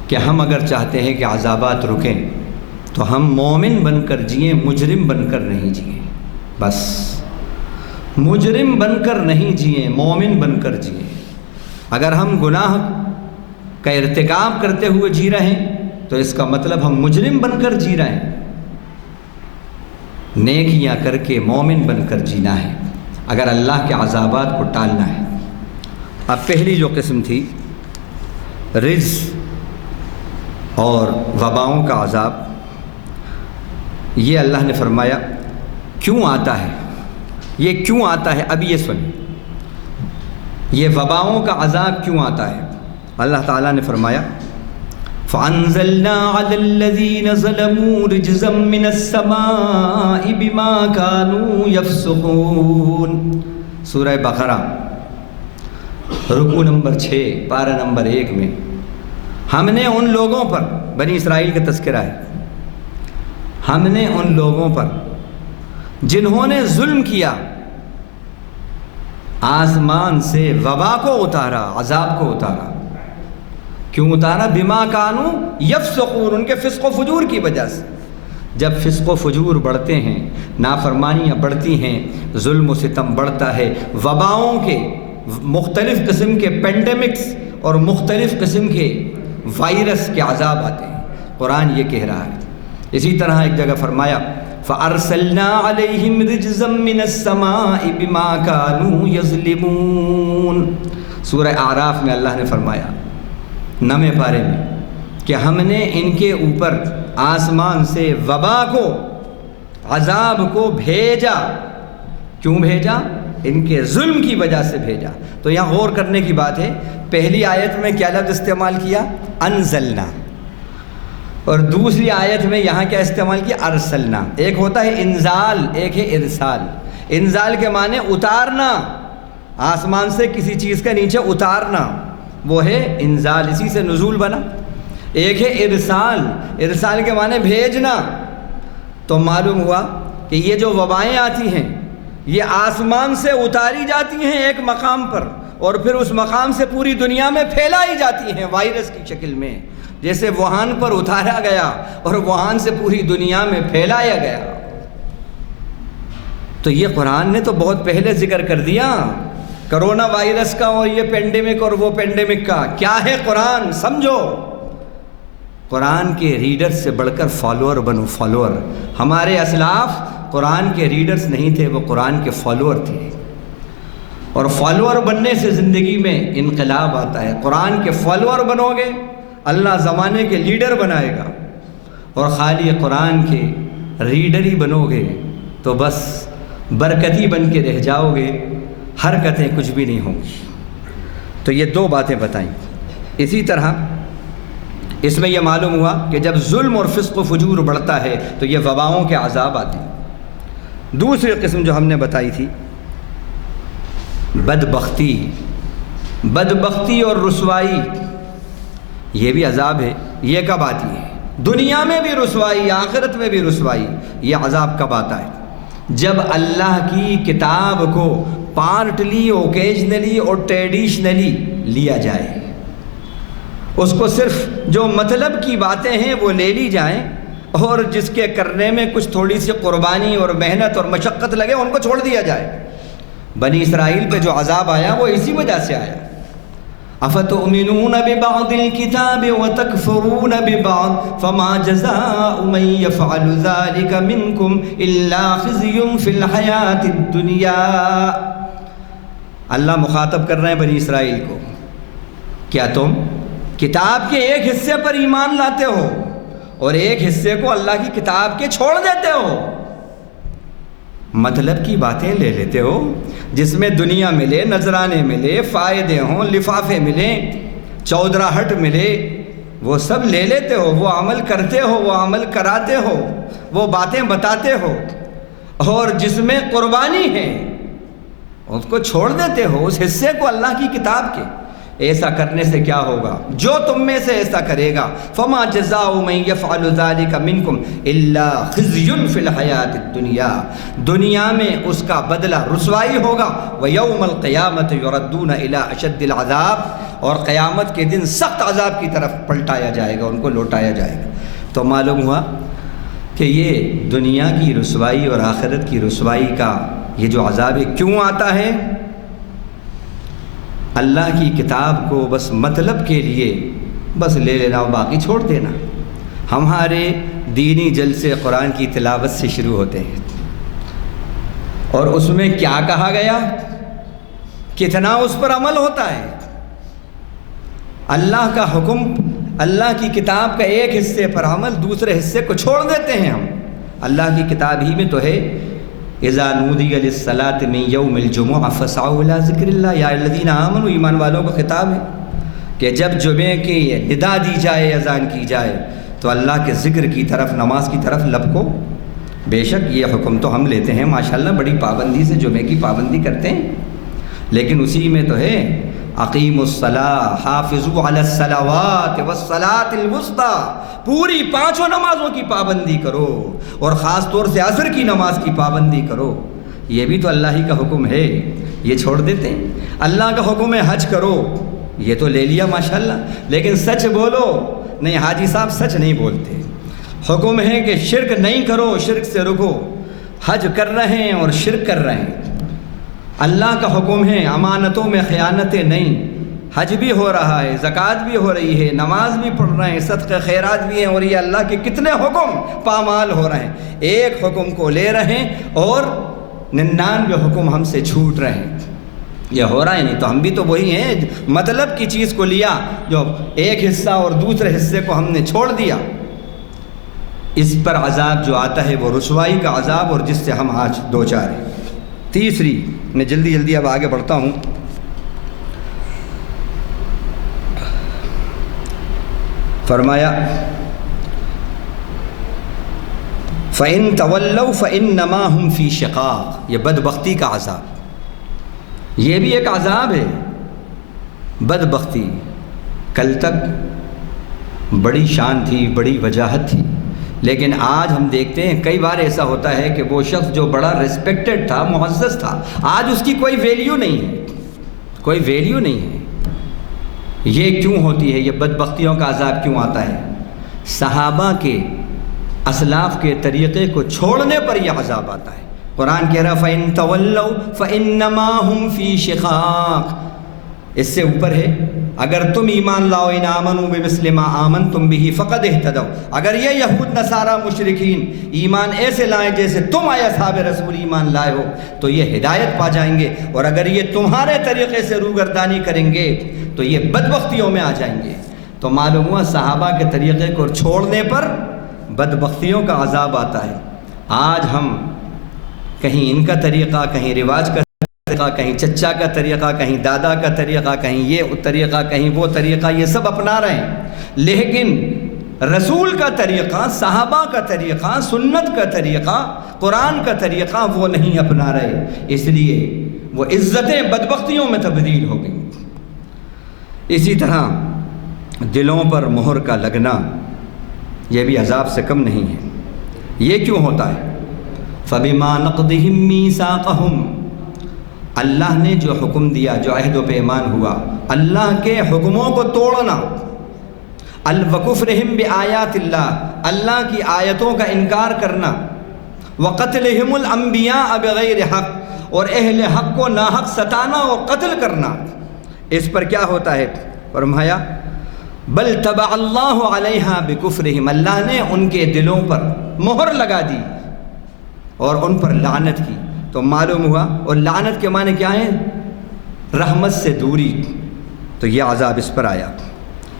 کہ ہم اگر چاہتے ہیں کہ عذابات رکیں تو ہم مومن بن کر جئیں، مجرم بن کر نہیں جئیں۔ بس مجرم بن کر نہیں جئیں، مومن بن کر جئیں۔ اگر ہم گناہ کا ارتکاب کرتے ہوئے جی رہے ہیں تو اس کا مطلب ہم مجرم بن کر جی رہے ہیں۔ نیکیاں کر کے مومن بن کر جینا ہے اگر اللہ کے عذابات کو ٹالنا ہے۔ اب پہلی جو قسم تھی رجز اور وباؤں کا عذاب، یہ اللہ نے فرمایا کیوں آتا ہے، یہ کیوں آتا ہے؟ اب یہ سنیں، یہ وباؤں کا عذاب کیوں آتا ہے؟ اللہ تعالیٰ نے فرمایا فَأَنزَلْنَا عَلَى الَّذِينَ ظَلَمُوا رِجْزًا مِّنَ السَّمَاءِ بِمَا كَانُوا يَفْسُقُونَ، سورہ بقرہ رکوع نمبر 6 پارہ نمبر 1 میں ہم نے ان لوگوں پر، بنی اسرائیل کا تذکرہ ہے، ہم نے ان لوگوں پر جنہوں نے ظلم کیا آسمان سے وبا کو اتارا، عذاب کو اتارا۔ کیوں اتارا؟ بما کانوا یفسقون، ان کے فسق و فجور کی وجہ سے۔ جب فسق و فجور بڑھتے ہیں، نافرمانیاں بڑھتی ہیں، ظلم و ستم بڑھتا ہے، وباؤں کے مختلف قسم کے پینڈیمکس اور مختلف قسم کے وائرس کے عذاب آتے ہیں۔ قرآن یہ کہہ رہا ہے۔ اسی طرح ایک جگہ فرمایا فَأَرْسَلْنَا عَلَيْهِمْ رِجْزًا مِّنَ السَّمَاءِ بِمَا كَانُوا يَظْلِمُونَ، سورہ اعراف میں اللہ نے فرمایا 9ویں پارے میں کہ ہم نے ان کے اوپر آسمان سے وبا کو، عذاب کو بھیجا۔ کیوں بھیجا؟ ان کے ظلم کی وجہ سے بھیجا۔ تو یہاں غور کرنے کی بات ہے، پہلی آیت میں کیا لفظ استعمال کیا؟ انزلنا، اور دوسری آیت میں یہاں کیا استعمال کیا؟ ارسلنا۔ ایک ہوتا ہے انزال، ایک ہے ارسال۔ انزال کے معنی اتارنا، آسمان سے کسی چیز کا نیچے اتارنا، وہ ہے انزال، اسی سے نزول بنا۔ ایک ہے ارسال، ارسال کے معنی بھیجنا۔ تو معلوم ہوا کہ یہ جو وبائیں آتی ہیں یہ آسمان سے اتاری جاتی ہیں ایک مقام پر، اور پھر اس مقام سے پوری دنیا میں پھیلائی جاتی ہیں وائرس کی شکل میں، جیسے ووہان پر اتارا گیا اور ووہان سے پوری دنیا میں پھیلایا گیا۔ تو یہ قرآن نے تو بہت پہلے ذکر کر دیا کرونا وائرس کا، اور یہ پینڈیمک اور وہ پینڈیمک کا۔ کیا ہے قرآن؟ سمجھو، قرآن کے ریڈر سے بڑھ کر فالوور بنو، فالوور۔ ہمارے اسلاف قرآن کے ریڈرز نہیں تھے، وہ قرآن کے فالوور تھے، اور فالوور بننے سے زندگی میں انقلاب آتا ہے۔ قرآن کے فالوور بنو گے اللہ زمانے کے لیڈر بنائے گا، اور خالی قرآن کے ریڈر ہی بنو گے تو بس برکتی بن کے رہ جاؤ گے، حرکتیں کچھ بھی نہیں ہوں گی۔ تو یہ دو باتیں بتائیں۔ اسی طرح اس میں یہ معلوم ہوا کہ جب ظلم اور فسق و فجور بڑھتا ہے تو یہ وباؤں کے عذاب آتے ہیں۔ دوسری قسم جو ہم نے بتائی تھی، بدبختی اور رسوائی، یہ بھی عذاب ہے۔ یہ کب آتی ہے؟ دنیا میں بھی رسوائی، آخرت میں بھی رسوائی۔ یہ عذاب کب آتا ہے؟ جب اللہ کی کتاب کو پارٹلی، اوکیجنلی اور ٹریڈیشنلی لیا جائے، اس کو صرف جو مطلب کی باتیں ہیں وہ لے لی جائیں، اور جس کے کرنے میں کچھ تھوڑی سی قربانی اور محنت اور مشقت لگے ان کو چھوڑ دیا جائے۔ بنی اسرائیل پہ جو عذاب آیا وہ اسی وجہ سے آیا۔ افتؤمنون ببعض الكتاب وتكفرون ببعض فما جزاء من يفعل ذلك منكم الا خزي في الحياة الدنيا۔ اللہ مخاطب کر رہے ہیں بنی اسرائیل کو، کیا تم کتاب کے ایک حصے پر ایمان لاتے ہو اور ایک حصے کو اللہ کی کتاب کے چھوڑ دیتے ہو؟ مطلب کی باتیں لے لیتے ہو، جس میں دنیا ملے، نذرانے ملے، فائدے ہوں، لفافے ملیں، چودراہٹ ملے، وہ سب لے لیتے ہو، وہ عمل کرتے ہو، وہ عمل کراتے ہو، وہ باتیں بتاتے ہو، اور جس میں قربانی ہے اس کو چھوڑ دیتے ہو، اس حصے کو اللہ کی کتاب کے۔ ایسا کرنے سے کیا ہوگا؟ جو تم میں سے ایسا کرے گا، فما جزاء من يفعل ذلك منكم الا خزي في الحياة الدنيا، دنیا میں اس کا بدلہ رسوائی ہوگا، ويوم القيامة يردون الى اشد العذاب، اور قیامت کے دن سخت عذاب کی طرف پلٹایا جائے گا، ان کو لوٹایا جائے گا۔ تو معلوم ہوا کہ یہ دنیا کی رسوائی اور آخرت کی رسوائی کا یہ جو عذاب ہے کیوں آتا ہے؟ اللہ کی کتاب کو بس مطلب کے لیے بس لے لینا اور باقی چھوڑ دینا۔ ہمارے دینی جلسے قرآن کی تلاوت سے شروع ہوتے ہیں، اور اس میں کیا کہا گیا، کتنا اس پر عمل ہوتا ہے۔ اللہ کا حکم، اللہ کی کتاب کا ایک حصے پر عمل، دوسرے حصے کو چھوڑ دیتے ہیں ہم۔ اللہ کی کتاب ہی میں تو ہے اذا نودی للصلاۃ من یوم الجمعہ فاسعوا الی ذکر اللہ یا الذین آمنوا، ایمان والوں کا خطاب ہے کہ جب جمعے کی ندا دی جائے، اذان کی جائے تو اللہ کے ذکر کی طرف، نماز کی طرف لپکو۔ بے شک یہ حکم تو ہم لیتے ہیں ماشاءاللہ، بڑی پابندی سے جمعے کی پابندی کرتے ہیں، لیکن اسی میں تو ہے اقیموا الصلاۃ حافظوا علی الصلوات والصلاۃ الوسطی، پوری پانچوں نمازوں کی پابندی کرو، اور خاص طور سے عصر کی نماز کی پابندی کرو۔ یہ بھی تو اللہ ہی کا حکم ہے، یہ چھوڑ دیتے ہیں۔ اللہ کا حکم ہے حج کرو، یہ تو لے لیا ماشاءاللہ، لیکن سچ بولو، نہیں حاجی صاحب سچ نہیں بولتے۔ حکم ہے کہ شرک نہیں کرو، شرک سے رکو، حج کر رہے ہیں اور شرک کر رہے ہیں۔ اللہ کا حکم ہے امانتوں میں خیانتیں نہیں، حج بھی ہو رہا ہے، زکوٰۃ بھی ہو رہی ہے، نماز بھی پڑھ رہے ہیں، صدقہ خیرات بھی ہیں، اور یہ اللہ کے کتنے حکم پامال ہو رہے ہیں۔ ایک حکم کو لے رہے ہیں اور 99 حکم ہم سے چھوٹ رہے ہیں۔ یہ ہو رہا ہے نہیں تو ہم بھی تو وہی ہیں، مطلب کی چیز کو لیا، جو ایک حصہ اور دوسرے حصے کو ہم نے چھوڑ دیا۔ اس پر عذاب جو آتا ہے وہ رسوائی کا عذاب، اور جس سے ہم آج دو چار ہیں۔ تیسری، میں جلدی اب آگے بڑھتا ہوں۔ فرمایا فَإِن تَوَلَّوْا فَإِنَّمَا هُمْ فِي شِقَاقٍ، یہ بدبختی کا عذاب، یہ بھی ایک عذاب ہے، بدبختی۔ کل تک بڑی شان تھی، بڑی وجاہت تھی، لیکن آج ہم دیکھتے ہیں کئی بار ایسا ہوتا ہے کہ وہ شخص جو بڑا ریسپیکٹڈ تھا، معزز تھا، آج اس کی کوئی ویلیو نہیں ہے، کوئی ویلیو نہیں ہے۔ یہ کیوں ہوتی ہے؟ یہ بدبختیوں کا عذاب کیوں آتا ہے؟ صحابہ کے، اسلاف کے طریقے کو چھوڑنے پر یہ عذاب آتا ہے۔ قرآن کہہ رہا فَإِن تَوَلَّوْا فَإِنَّمَا هُمْ فِي شِقَاقٍ، اس سے اوپر ہے اگر تم ایمان لاؤ، ان آمنوا بمثل ما آمنتم به فقد اہتدوا، اگر یہ یہود نصارہ مشرکین ایمان ایسے لائیں جیسے تم آیا اصحاب رسول ایمان لائے ہو تو یہ ہدایت پا جائیں گے، اور اگر یہ تمہارے طریقے سے روگردانی کریں گے تو یہ بدبختیوں میں آ جائیں گے۔ تو معلوم ہوا صحابہ کے طریقے کو چھوڑنے پر بدبختیوں کا عذاب آتا ہے۔ آج ہم کہیں ان کا طریقہ، کہیں رواج کا طریقہ، کہیں چچا کا طریقہ، کہیں دادا کا طریقہ، کہیں یہ طریقہ، کہیں وہ طریقہ، یہ سب اپنا رہے ہیں، لیکن رسول کا طریقہ، صحابہ کا طریقہ، سنت کا طریقہ، قرآن کا طریقہ وہ نہیں اپنا رہے، اس لیے وہ عزتیں بدبختیوں میں تبدیل ہو گئی۔ اسی طرح دلوں پر مہر کا لگنا یہ بھی عذاب سے کم نہیں ہے۔ یہ کیوں ہوتا ہے؟ فَبِمَا نَقْضِهِمْ مِيثَاقَهُمْ، اللہ نے جو حکم دیا، جو عہد و پیمان ہوا، اللہ کے حکموں کو توڑنا، وَكُفْرِهِمْ بِآيَاتِ اللَّهِ، اللہ کی آیتوں کا انکار کرنا، وَقَتْلِهِمُ الْأَنْبِيَاءَ بِغَيْرِ حق، اور اہل حق کو ناحق ستانا اور قتل کرنا، اس پر کیا ہوتا ہے؟ فرمایا بل طبع اللہ علیہا بکفرہم، اللہ نے ان کے دلوں پر مہر لگا دی اور ان پر لعنت کی۔ تو معلوم ہوا، اور لعنت کے معنی کیا ہیں؟ رحمت سے دوری، تو یہ عذاب اس پر آیا۔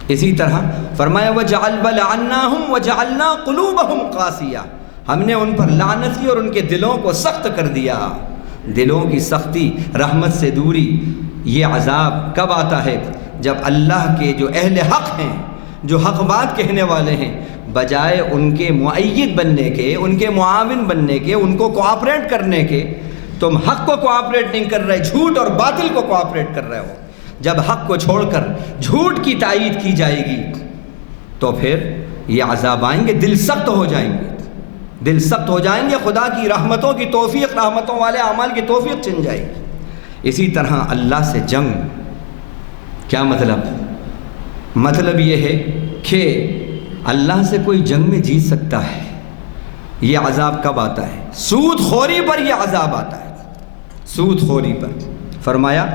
اسی طرح فرمایا وَلَعَنَّاهُمْ وَجَعَلْنَا قُلُوبَهُمْ قَاسِيَةً، ہم نے ان پر لعنت کی اور ان کے دلوں کو سخت کر دیا۔ دلوں کی سختی، رحمت سے دوری، یہ عذاب کب آتا ہے؟ جب اللہ کے جو اہل حق ہیں، جو حق بات کہنے والے ہیں، بجائے ان کے مؤید بننے کے، ان کے معاون بننے کے، ان کو کوآپریٹ کرنے کے، تم حق کو کوآپریٹ نہیں کر رہے، جھوٹ اور باطل کو کوآپریٹ کر رہے ہو۔ جب حق کو چھوڑ کر جھوٹ کی تائید کی جائے گی تو پھر یہ عذاب آئیں گے، دل سخت ہو جائیں گے، دل سخت ہو جائیں گے، خدا کی رحمتوں کی توفیق، رحمتوں والے اعمال کی توفیق چھن جائے گی۔ اسی طرح اللہ سے جنگ، کیا مطلب؟ مطلب یہ ہے کہ اللہ سے کوئی جنگ میں جیت سکتا ہے۔ یہ عذاب کب آتا ہے؟ سود خوری پر یہ عذاب آتا ہے، سود خوری پر۔ فرمایا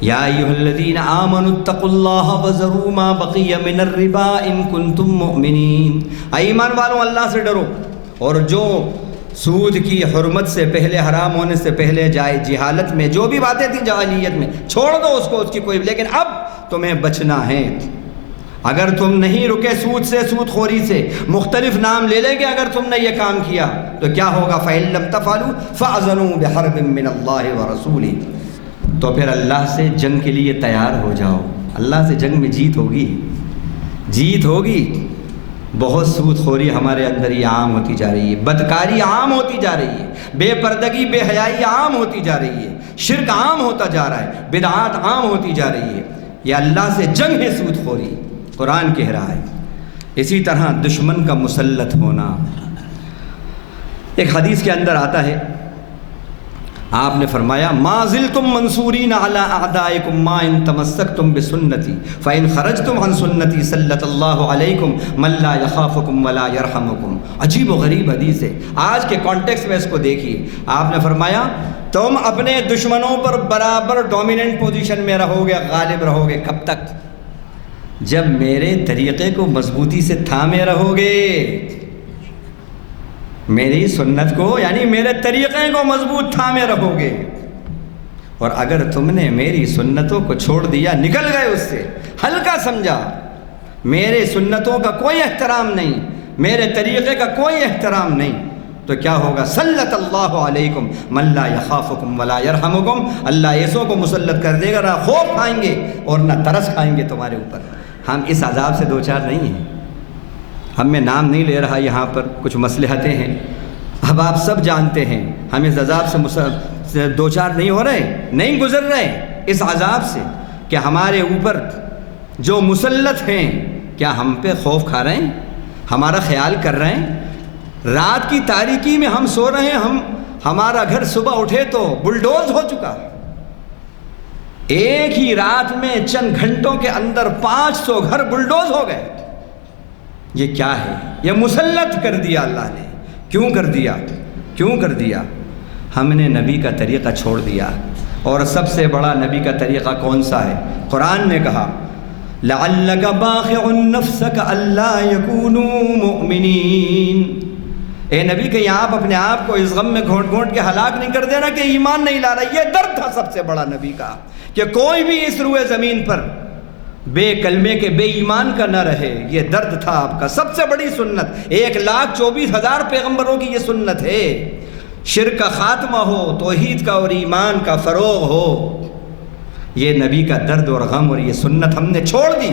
یا ایھا الذین آمنوا اتقوا اللہ وذروا ما بقی من الربا ان کنتم مؤمنین، اے ایمان والوں اللہ سے ڈرو، اور جو سود کی حرمت سے پہلے، حرام ہونے سے پہلے جہالت میں جو بھی باتیں تھیں جاہلیت میں، چھوڑ دو اس کو، اس کی کوئی، لیکن اب تمہیں بچنا ہے۔ اگر تم نہیں رکے سود سے، سود خوری سے، مختلف نام لے لیں گے اگر تم نے یہ کام کیا تو کیا ہوگا؟ فَإِن لَمْ تَفْعَلُوا فَأْذَنُوا بِحَرْبٍ مِّنَ اللَّهِ وَرَسُولِهِ، تو پھر اللہ سے جنگ کے لیے تیار ہو جاؤ، اللہ سے جنگ میں جیت ہوگی، جیت ہوگی۔ بہت سود خوری ہمارے اندر یہ عام ہوتی جا رہی ہے، بدکاری عام ہوتی جا رہی ہے، بے پردگی، بے حیائی عام ہوتی جا رہی ہے، شرک عام ہوتا جا رہا ہے، بدعات عام ہوتی جا رہی ہے۔ یہ اللہ سے جنگ ہے سود خوری، قرآن کہہ رہا ہے۔ اسی طرح دشمن کا مسلط ہونا، ایک حدیث کے اندر آتا ہے، آپ نے فرمایا ما زلتم منصورین علی اعدائکم ما ان تمسکتم بسنتی فإن خرجتم عن سنتی سلط اللہ علیکم من لا یخافکم ولا یرحمکم۔ عجیب و غریب حدیث ہے، آج کے کانٹیکس میں اس کو دیکھیے۔ آپ نے فرمایا تم اپنے دشمنوں پر برابر ڈومیننٹ پوزیشن میں رہو گے، غالب رہو گے، کب تک؟ جب میرے طریقے کو مضبوطی سے تھامے رہو گے، میری سنت کو یعنی میرے طریقے کو مضبوط تھامے رہو گے، اور اگر تم نے میری سنتوں کو چھوڑ دیا، نکل گئے اس سے، ہلکا سمجھا، میرے سنتوں کا کوئی احترام نہیں، میرے طریقے کا کوئی احترام نہیں، تو کیا ہوگا؟ سلط اللہ علیکم من لا یخافکم ولا یرحمکم، اللہ ایسوں کو مسلط کر دے گا، نہ خوف کھائیں گے اور نہ ترس کھائیں گے تمہارے اوپر۔ ہم اس عذاب سے دوچار نہیں ہیں، ہم میں نام نہیں لے رہا یہاں پر، کچھ مصلحتیں ہیں، اب آپ سب جانتے ہیں، ہم اس عذاب سے دوچار نہیں ہو رہے، نہیں گزر رہے اس عذاب سے، کہ ہمارے اوپر جو مسلط ہیں کیا ہم پہ خوف کھا رہے ہیں، ہمارا خیال کر رہے ہیں؟ رات کی تاریکی میں ہم سو رہے ہیں، ہمارا گھر صبح اٹھے تو بلڈوز ہو چکا، ایک ہی رات میں چند گھنٹوں کے اندر 500 گھر بلڈوز ہو گئے۔ یہ کیا ہے؟ یہ مسلط کر دیا اللہ نے۔ کیوں کر دیا؟ کیوں کر دیا؟ ہم نے نبی کا طریقہ چھوڑ دیا، اور سب سے بڑا نبی کا طریقہ کون سا ہے؟ قرآن نے کہا لَعَلَّكَ بَاخِعٌ نَفْسَكَ أَلَّا يَكُونُوا مُؤْمِنِينَ، اے نبی کہ آپ اپنے آپ کو اس غم میں گھونٹ گھونٹ کے ہلاک نہیں کر دینا کہ ایمان نہیں لا رہا۔ یہ درد تھا سب سے بڑا نبی کا، کہ کوئی بھی اس روئے زمین پر بے کلمے کے بے ایمان کا نہ رہے، یہ درد تھا آپ کا۔ سب سے بڑی سنت 1,24,000 پیغمبروں کی یہ سنت ہے، شرک کا خاتمہ ہو، توحید کا اور ایمان کا فروغ ہو۔ یہ نبی کا درد اور غم اور یہ سنت ہم نے چھوڑ دی،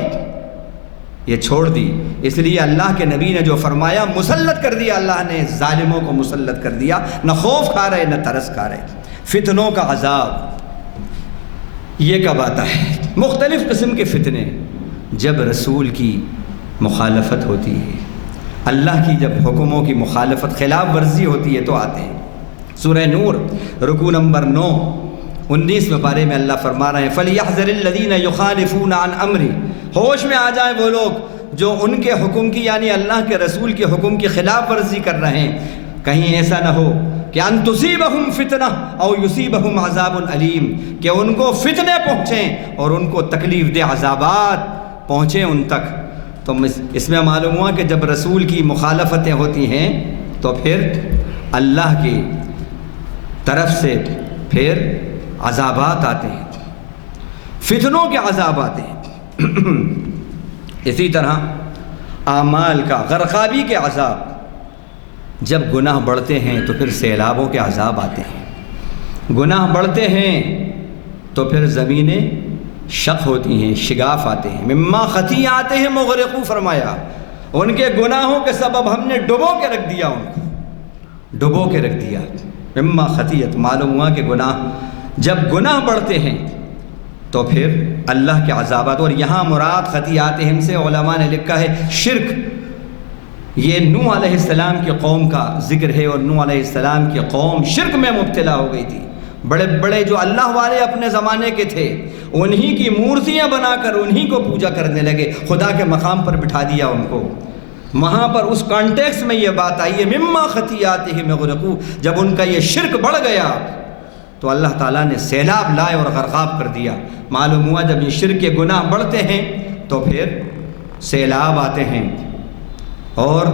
یہ چھوڑ دی۔ اس لیے اللہ کے نبی نے جو فرمایا مسلط کر دیا، اللہ نے ظالموں کو مسلط کر دیا، نہ خوف کھا رہے نہ ترس کھا رہے۔ فتنوں کا عذاب یہ کب آتا ہے؟ مختلف قسم کے فتنے، جب رسول کی مخالفت ہوتی ہے، اللہ کی جب حکموں کی مخالفت خلاف ورزی ہوتی ہے تو آتے ہیں۔ سورہ نور رکوع نمبر 9 19 پارے میں اللہ فرما رہے ہیں فَلْيَحْذَرِ الَّذِينَ يُخَالِفُونَ عَنْ أَمْرِهِ، ہوش میں آ جائیں وہ لوگ جو ان کے حکم کی یعنی اللہ کے رسول کے حکم کی خلاف ورزی کر رہے ہیں، کہیں ایسا نہ ہو کہ ان تصیبہم فتنہ او یصیبہم عذاب علیم، کہ ان کو فتنے پہنچیں اور ان کو تکلیف دہ عذابات پہنچیں ان تک۔ تو اس میں معلوم ہوا کہ جب رسول کی مخالفتیں ہوتی ہیں تو پھر اللہ کی طرف سے پھر عذابات آتے ہیں، فتنوں کے عذاب آتے ہیں۔ اسی طرح اعمال کا غرقابی کے عذاب، جب گناہ بڑھتے ہیں تو پھر سیلابوں کے عذاب آتے ہیں، گناہ بڑھتے ہیں تو پھر زمینیں شق ہوتی ہیں، شگاف آتے ہیں۔ مما خطیئاتہم مغرقو، فرمایا ان کے گناہوں کے سبب ہم نے ڈبو کے رکھ دیا، ان کو ڈبو کے رکھ دیا۔ مما خطیئت، معلوم ہوا کہ گناہ جب گناہ بڑھتے ہیں تو پھر اللہ کے عذابات، اور یہاں مراد خطیئاتہم سے علماء نے لکھا ہے شرک۔ یہ نوح علیہ السلام کی قوم کا ذکر ہے، اور نوح علیہ السلام کی قوم شرک میں مبتلا ہو گئی تھی۔ بڑے بڑے جو اللہ والے اپنے زمانے کے تھے انہی کی مورتیاں بنا کر انہی کو پوجا کرنے لگے، خدا کے مقام پر بٹھا دیا ان کو۔ وہاں پر اس کانٹیکس میں یہ بات آئی ہے مما خطیئاتہم یغرقون، جب ان کا یہ شرک بڑھ گیا تو اللہ تعالیٰ نے سیلاب لائے اور غرقاب کر دیا۔ معلوم ہوا جب یہ شرک کے گناہ بڑھتے ہیں تو پھر سیلاب آتے ہیں اور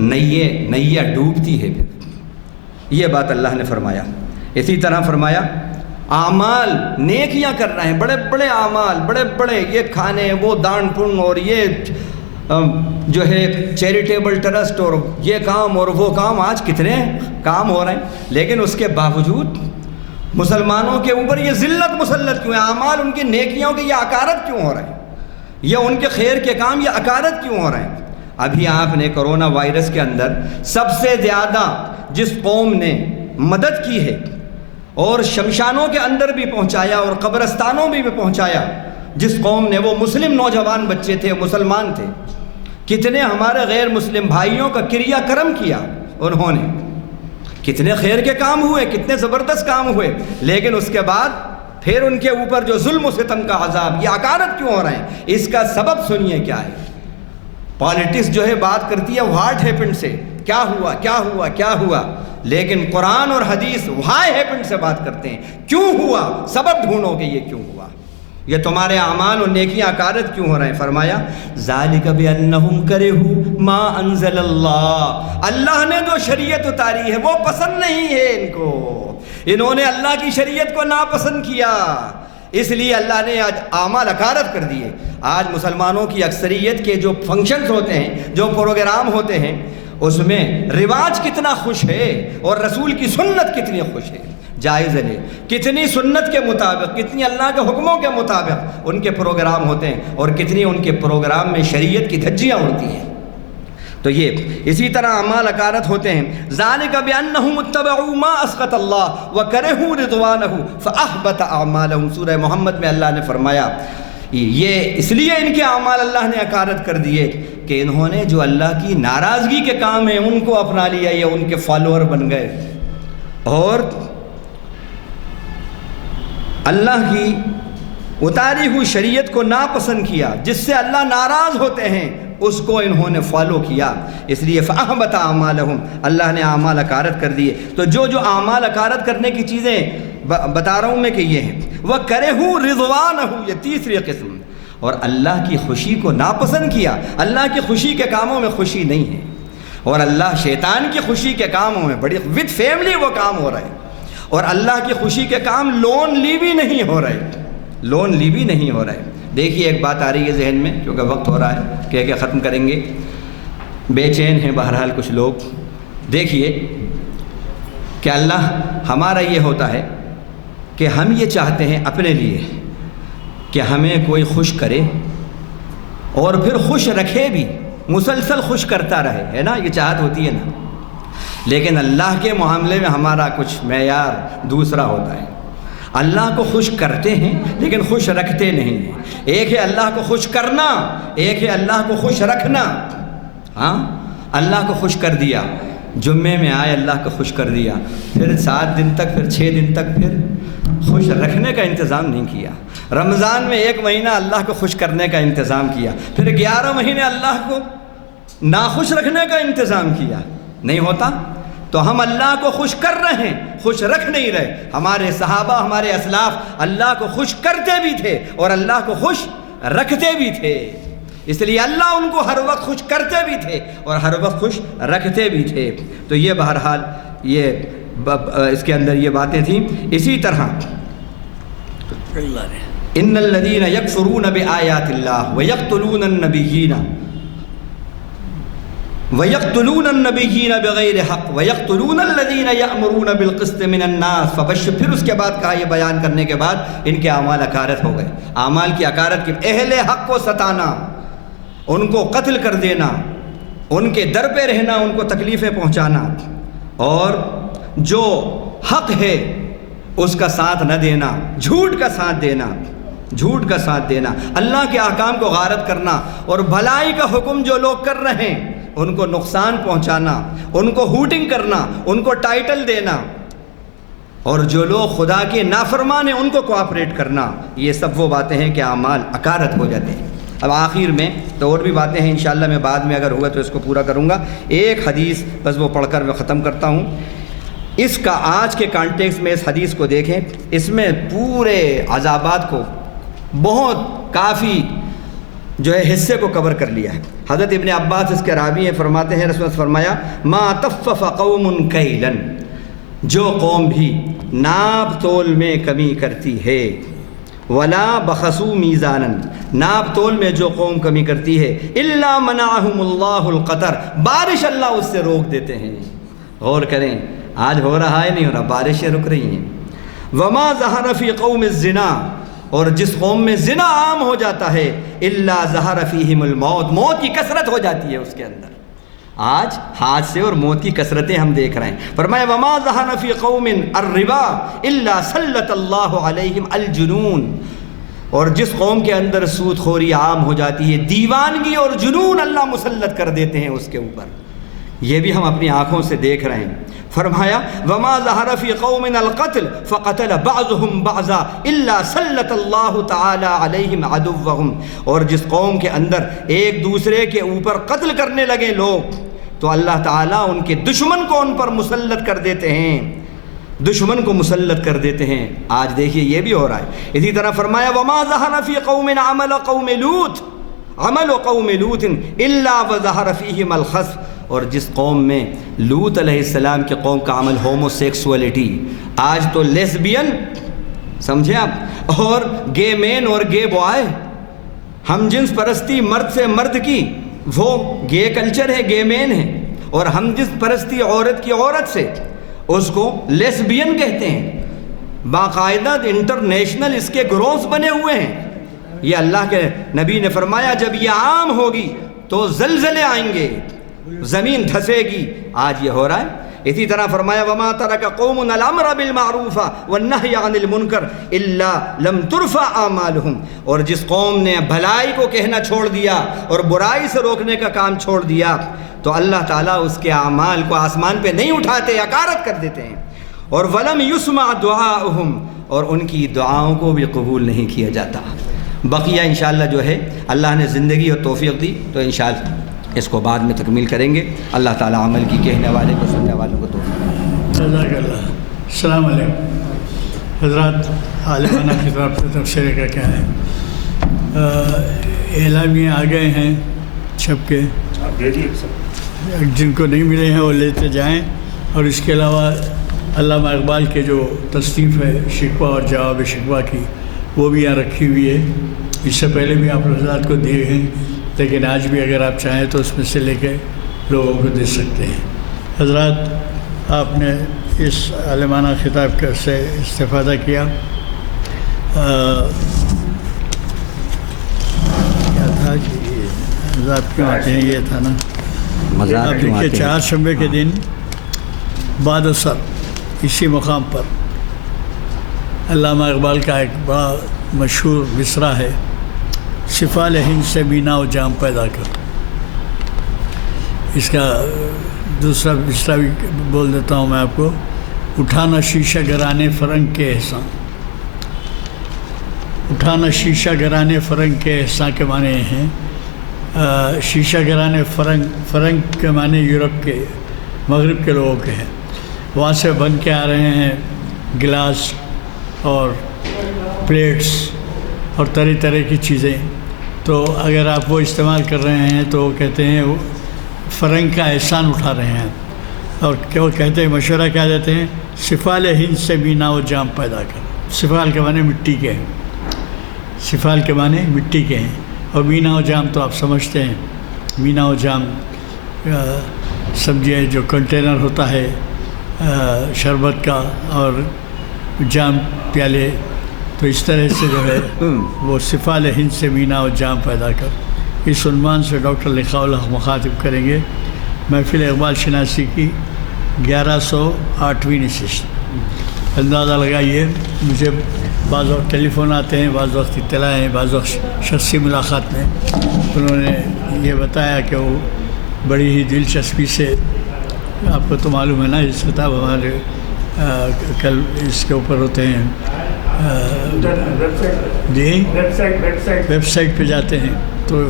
نیا ڈوبتی ہے پھر، یہ بات اللہ نے فرمایا۔ اسی طرح فرمایا اعمال نیکیاں کر رہے ہیں، بڑے بڑے اعمال، بڑے بڑے یہ کھانے، وہ دان پن، اور یہ جو ہے چیریٹیبل ٹرسٹ، اور یہ کام اور وہ کام، آج کتنے کام ہو رہے ہیں، لیکن اس کے باوجود مسلمانوں کے اوپر یہ ذلت مسلط کیوں ہے؟ اعمال ان کی نیکیوں کی یہ عکارت کیوں ہو رہے ہیں؟ یہ ان کے خیر کے کام یہ عکارت کیوں ہو رہے ہیں؟ ابھی آپ نے کرونا وائرس کے اندر سب سے زیادہ جس قوم نے مدد کی ہے اور شمشانوں کے اندر بھی پہنچایا اور قبرستانوں میں بھی پہنچایا، جس قوم نے، وہ مسلم نوجوان بچے تھے، مسلمان تھے، کتنے ہمارے غیر مسلم بھائیوں کا کریا کرم کیا انہوں نے، کتنے خیر کے کام ہوئے، کتنے زبردست کام ہوئے، لیکن اس کے بعد پھر ان کے اوپر جو ظلم و ستم کا عذاب، یہ عکارت کیوں ہو رہے ہیں؟ اس کا سبب سنیے کیا ہے۔ پالیٹکس جو ہے بات کرتی ہے واٹ ہیپنڈ سے، کیا ہوا کیا ہوا کیا ہوا، لیکن قرآن اور حدیث وائی ہیپنڈ سے بات کرتے ہیں، کیوں ہوا، سبب ڈھونڈو کہ یہ کیوں ہوا، یہ تمہارے اعمال اور نیکیاں عکارت کیوں ہو رہے ہیں؟ فرمایا ذالک بانہم کرہوا ما انزل اللہ، اللہ نے جو شریعت اتاری ہے وہ پسند نہیں ہے ان کو، انہوں نے اللہ کی شریعت کو ناپسند کیا، اس لیے اللہ نے آج اعمال عکارت کر دیے۔ آج مسلمانوں کی اکثریت کے جو فنکشنز ہوتے ہیں، جو پروگرام ہوتے ہیں، اس میں رواج کتنا خوش ہے اور رسول کی سنت کتنی خوش ہے، جائز ہے، کتنی سنت کے مطابق، کتنی اللہ کے حکموں کے مطابق ان کے پروگرام ہوتے ہیں، اور کتنی ان کے پروگرام میں شریعت کی دھجیاں اڑتی ہیں۔ تو یہ اسی طرح اعمال عکارت ہوتے ہیں۔ ذالک بانہم اتبعوا ما اسخط اللہ وکرہوا رضوانہ فاحبط اعمالہم، سورہ محمد میں اللہ نے فرمایا یہ اس لیے ان کے اعمال اللہ نے عکارت کر دیے کہ انہوں نے جو اللہ کی ناراضگی کے کام ہیں ان کو اپنا لیا، یہ ان کے فالوور بن گئے، اور اللہ کی اتاری ہوئی شریعت کو ناپسند کیا، جس سے اللہ ناراض ہوتے ہیں اس کو انہوں نے فالو کیا، اس لیے فَأَحْبَطَ أَعْمَالَهُمْ، اللہ نے اعمال عکارت کر دیے۔ تو جو اعمال عکارت کرنے کی چیزیں بتا رہا ہوں میں کہ یہ ہیں، وَكَرِهُوا رِضْوَانَهُ، یہ تیسری قسم، اور اللہ کی خوشی کو ناپسند کیا، اللہ کی خوشی کے کاموں میں خوشی نہیں ہے، اور اللہ شیطان کی خوشی کے کاموں میں بڑی وتھ فیملی وہ کام ہو رہے ہیں، اور اللہ کی خوشی کے کام لون لی بھی نہیں ہو رہے، لون لی بھی نہیں ہو رہے۔ دیکھیے ایک بات آ رہی ہے ذہن میں کیونکہ وقت ہو رہا ہے، کہہ کے ختم کریں گے. بے چین ہیں بہرحال کچھ لوگ. دیکھیے کہ اللہ ہمارا یہ ہوتا ہے کہ ہم یہ چاہتے ہیں اپنے لیے کہ ہمیں کوئی خوش کرے اور پھر خوش رکھے بھی، مسلسل خوش کرتا رہے، ہے نا، یہ چاہت ہوتی ہے نا. لیکن اللہ کے معاملے میں ہمارا کچھ معیار دوسرا ہوتا ہے. اللہ کو خوش کرتے ہیں لیکن خوش رکھتے نہیں ہیں. ایک ہے اللہ کو خوش کرنا، ایک ہے اللہ کو خوش رکھنا. ہاں، اللہ کو خوش کر دیا، جمعے میں آئے اللہ کو خوش کر دیا، پھر 7 دن تک، پھر 6 دن تک پھر خوش رکھنے کا انتظام نہیں کیا. رمضان میں 1 مہینہ اللہ کو خوش کرنے کا انتظام کیا، پھر 11 مہینے اللہ کو ناخوش رکھنے کا انتظام کیا. نہیں ہوتا. تو ہم اللہ کو خوش کر رہے ہیں، خوش رکھ نہیں رہے. ہمارے صحابہ، ہمارے اسلاف اللہ کو خوش کرتے بھی تھے اور اللہ کو خوش رکھتے بھی تھے. اس لیے اللہ ان کو ہر وقت خوش کرتے بھی تھے اور ہر وقت خوش رکھتے بھی تھے. تو یہ بہرحال یہ اس کے اندر یہ باتیں تھیں. اسی طرح ان الذین یکفرون بآیات اللہ ویقتلون النبیین بغیر حق ویقتلون الذین یأمرون بالقسط من الناس فبشر. پھر اس کے بعد کہا، یہ بیان کرنے کے بعد ان کے اعمال اکارت ہو گئے. اعمال کی اکارت کی، اہل حق کو ستانا، ان کو قتل کر دینا، ان کے در پہ رہنا، ان کو تکلیفیں پہنچانا، اور جو حق ہے اس کا ساتھ نہ دینا، جھوٹ کا ساتھ دینا، جھوٹ کا ساتھ دینا، اللہ کے احکام کو غارت کرنا، اور بھلائی کا حکم جو لوگ کر رہے ہیں ان کو نقصان پہنچانا، ان کو ہوٹنگ کرنا، ان کو ٹائٹل دینا، اور جو لوگ خدا کے نافرمان ہیں ان کو کوآپریٹ کرنا. یہ سب وہ باتیں ہیں کہ اعمال اکارت ہو جاتے ہیں. اب آخر میں تو اور بھی باتیں ہیں، انشاءاللہ میں بعد میں اگر ہوا تو اس کو پورا کروں گا. ایک حدیث بس وہ پڑھ کر میں ختم کرتا ہوں. اس کا آج کے کانٹیکس میں اس حدیث کو دیکھیں، اس میں پورے عذابات کو بہت کافی جو ہے حصے کو کور کر لیا ہے. حضرت ابن عباس اس کے راوی ہیں، فرماتے ہیں رسول اللہ فرمایا ما تفف قوم کیلن، جو قوم بھی ناپ تول میں کمی کرتی ہے، ولا بخسو میزانا، ناپ تول میں جو قوم کمی کرتی ہے، الا منعہم اللہ القطر، بارش اللہ اس سے روک دیتے ہیں. غور کریں، آج ہو رہا ہے نہیں ہو رہا، بارشیں رک رہی ہیں. وما ظہر فی قوم الزنا، اور جس قوم میں زنا عام ہو جاتا ہے، الا ظہر فیہم الموت، موت کی کثرت ہو جاتی ہے اس کے اندر. آج حادثے اور موت کی کثرتیں ہم دیکھ رہے ہیں. فرمایا وما ظہر فی قوم الربا الا سلط اللہ علیہم الجنون، اور جس قوم کے اندر سود خوری عام ہو جاتی ہے، دیوانگی اور جنون اللہ مسلط کر دیتے ہیں اس کے اوپر. یہ بھی ہم اپنی آنکھوں سے دیکھ رہے ہیں. فرمایا وما ظہر فی قوم القتل فقتل بعضهم بعضا الا سلط اللہ تعالی علیہم عدوهم، اور جس قوم کے اندر ایک دوسرے کے اوپر قتل کرنے لگے لوگ تو اللہ تعالیٰ ان کے دشمن کو ان پر مسلط کر دیتے ہیں، دشمن کو مسلط کر دیتے ہیں. آج دیکھیے یہ بھی ہو رہا ہے. اسی طرح فرمایا وما ظہر فی قوم عمل قوم لوط الا وظہر فیہم الخسف، اور جس قوم میں لوط علیہ السلام کے قوم کا عمل ہومو سیکسولیٹی، آج تو لیسبین سمجھے آپ، اور گے مین اور گے بوائے، ہم جنس پرستی مرد سے مرد کی، وہ گے کلچر ہے، گے مین ہے، اور ہم جنس پرستی عورت کی عورت سے، اس کو لیسبین کہتے ہیں. باقاعدہ انٹرنیشنل اس کے گروہs بنے ہوئے ہیں. یہ اللہ کے نبی نے فرمایا جب یہ عام ہوگی تو زلزلے آئیں گے، زمین دھسے گی. آج یہ ہو رہا ہے. اسی طرح فرمایا وما ترک قوم الامر بالمعروف والنہی عن المنکر الا لم ترفع اعمالهم، اور جس قوم نے بھلائی کو کہنا چھوڑ دیا اور برائی سے روکنے کا کام چھوڑ دیا تو اللہ تعالیٰ اس کے اعمال کو آسمان پہ نہیں اٹھاتے، اکارت کر دیتے ہیں. اور ولم یسمع دعاؤہم، اور ان کی دعاؤں کو بھی قبول نہیں کیا جاتا. بقیہ انشاءاللہ جو ہے اللہ نے زندگی اور توفیق دی تو انشاءاللہ اس کو بعد میں تکمیل کریں گے. اللہ تعالیٰ عمل کی کہنے والے کو سننے والوں کو توفیق. جزاک اللہ. السلام علیکم حضرات. عالمانہ کی طرف سے تبصرے کا کیا ہے، اعلامیے آ گئے ہیں چھپ کے، جن کو نہیں ملے ہیں وہ لیتے جائیں. اور اس کے علاوہ علامہ اقبال کے جو تصنیف ہے شکوہ اور جواب شکوہ کی، وہ بھی یہاں رکھی ہوئی ہے. اس سے پہلے بھی آپ حضرات کو دیے ہیں، لیکن آج بھی اگر آپ چاہیں تو اس میں سے لے کے لوگوں کو دے سکتے ہیں۔ حضرات، آپ نے اس عالمانہ خطاب سے استفادہ کیا۔ کیا تھا کہ حضرات کیوں آتے ہیں، یہ تھا نا، آپ دیکھیے چہارشنبے کے دن بعد اثر اسی مقام پر علامہ اقبال کا ایک بڑا مشہور مصرع ہے، سفال ہند سے بینا و جام پیدا کر۔ اس کا دوسرا مصرع بھی بول دیتا ہوں میں آپ کو، اٹھانا شیشہ گرانے فرنگ کے احسان۔ اٹھانا شیشہ گرانے فرنگ کے احسان کے معنی ہیں، شیشہ گرانے فرنگ کے معنی یورپ کے، مغرب کے لوگوں کے ہیں، وہاں سے بن کے آ رہے ہیں گلاس اور پلیٹس اور طرح طرح کی چیزیں، تو اگر آپ وہ استعمال کر رہے ہیں تو وہ کہتے ہیں وہ فرنگ کا احسان اٹھا رہے ہیں، اور کیا وہ کہتے ہیں، مشورہ کیا دیتے ہیں، سفال ہند سے بینا و جام پیدا کر۔ سفال کے معنی مٹی کے ہیں، سفال کے معنی مٹی کے ہیں، اور بینا و جام تو آپ سمجھتے ہیں، بینا و جام سمجھیے جو کنٹینر ہوتا ہے شربت کا اور جام پیالے، تو اس طرح سے جو ہے وہ سفال ہند سے بینا و جام پیدا کر، اس عنوان سے ڈاکٹر لقاء الحق مخاطب کریں گے محفل اقبال شناسی کی 1108ویں نشست۔ اندازہ لگائیے، مجھے بعض وقت ٹیلی فون آتے ہیں، بعض وقت اطلاع ہیں، بعض وقت شخصی ملاقات میں انہوں نے یہ بتایا کہ وہ بڑی ہی دلچسپی سے، آپ کو تو معلوم ہے نا، اس کتاب ہمارے کل اس کے اوپر ہوتے ہیں، جی ویب سائٹ پہ جاتے ہیں تو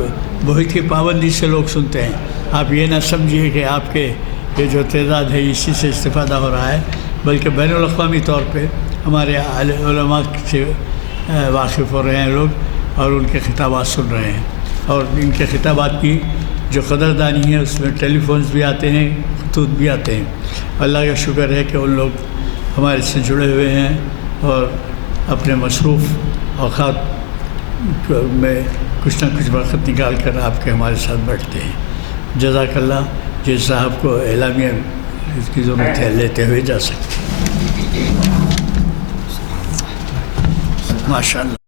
بہت ہی پابندی سے لوگ سنتے ہیں۔ آپ یہ نہ سمجھیے کہ آپ کے یہ جو تعداد ہے اسی سے استفادہ ہو رہا ہے، بلکہ بین الاقوامی طور پہ ہمارے علماء سے واقف ہو رہے ہیں لوگ، اور ان کے خطابات سن رہے ہیں، اور ان کے خطابات کی جو قدردانی ہے اس میں ٹیلی فونز بھی آتے ہیں، خطوط بھی آتے ہیں۔ اللہ کا شکر ہے کہ ان لوگ ہمارے سے جڑے ہوئے ہیں اور اپنے مصروف اوقات میں کچھ نہ کچھ وقت نکال کر آپ کے ہمارے ساتھ بیٹھتے ہیں۔ جزاک اللہ، جس صاحب کو اعلامیہ اس کی ضرورت ہے لیتے ہوئے جا سکتے ہیں۔ ماشاء اللہ۔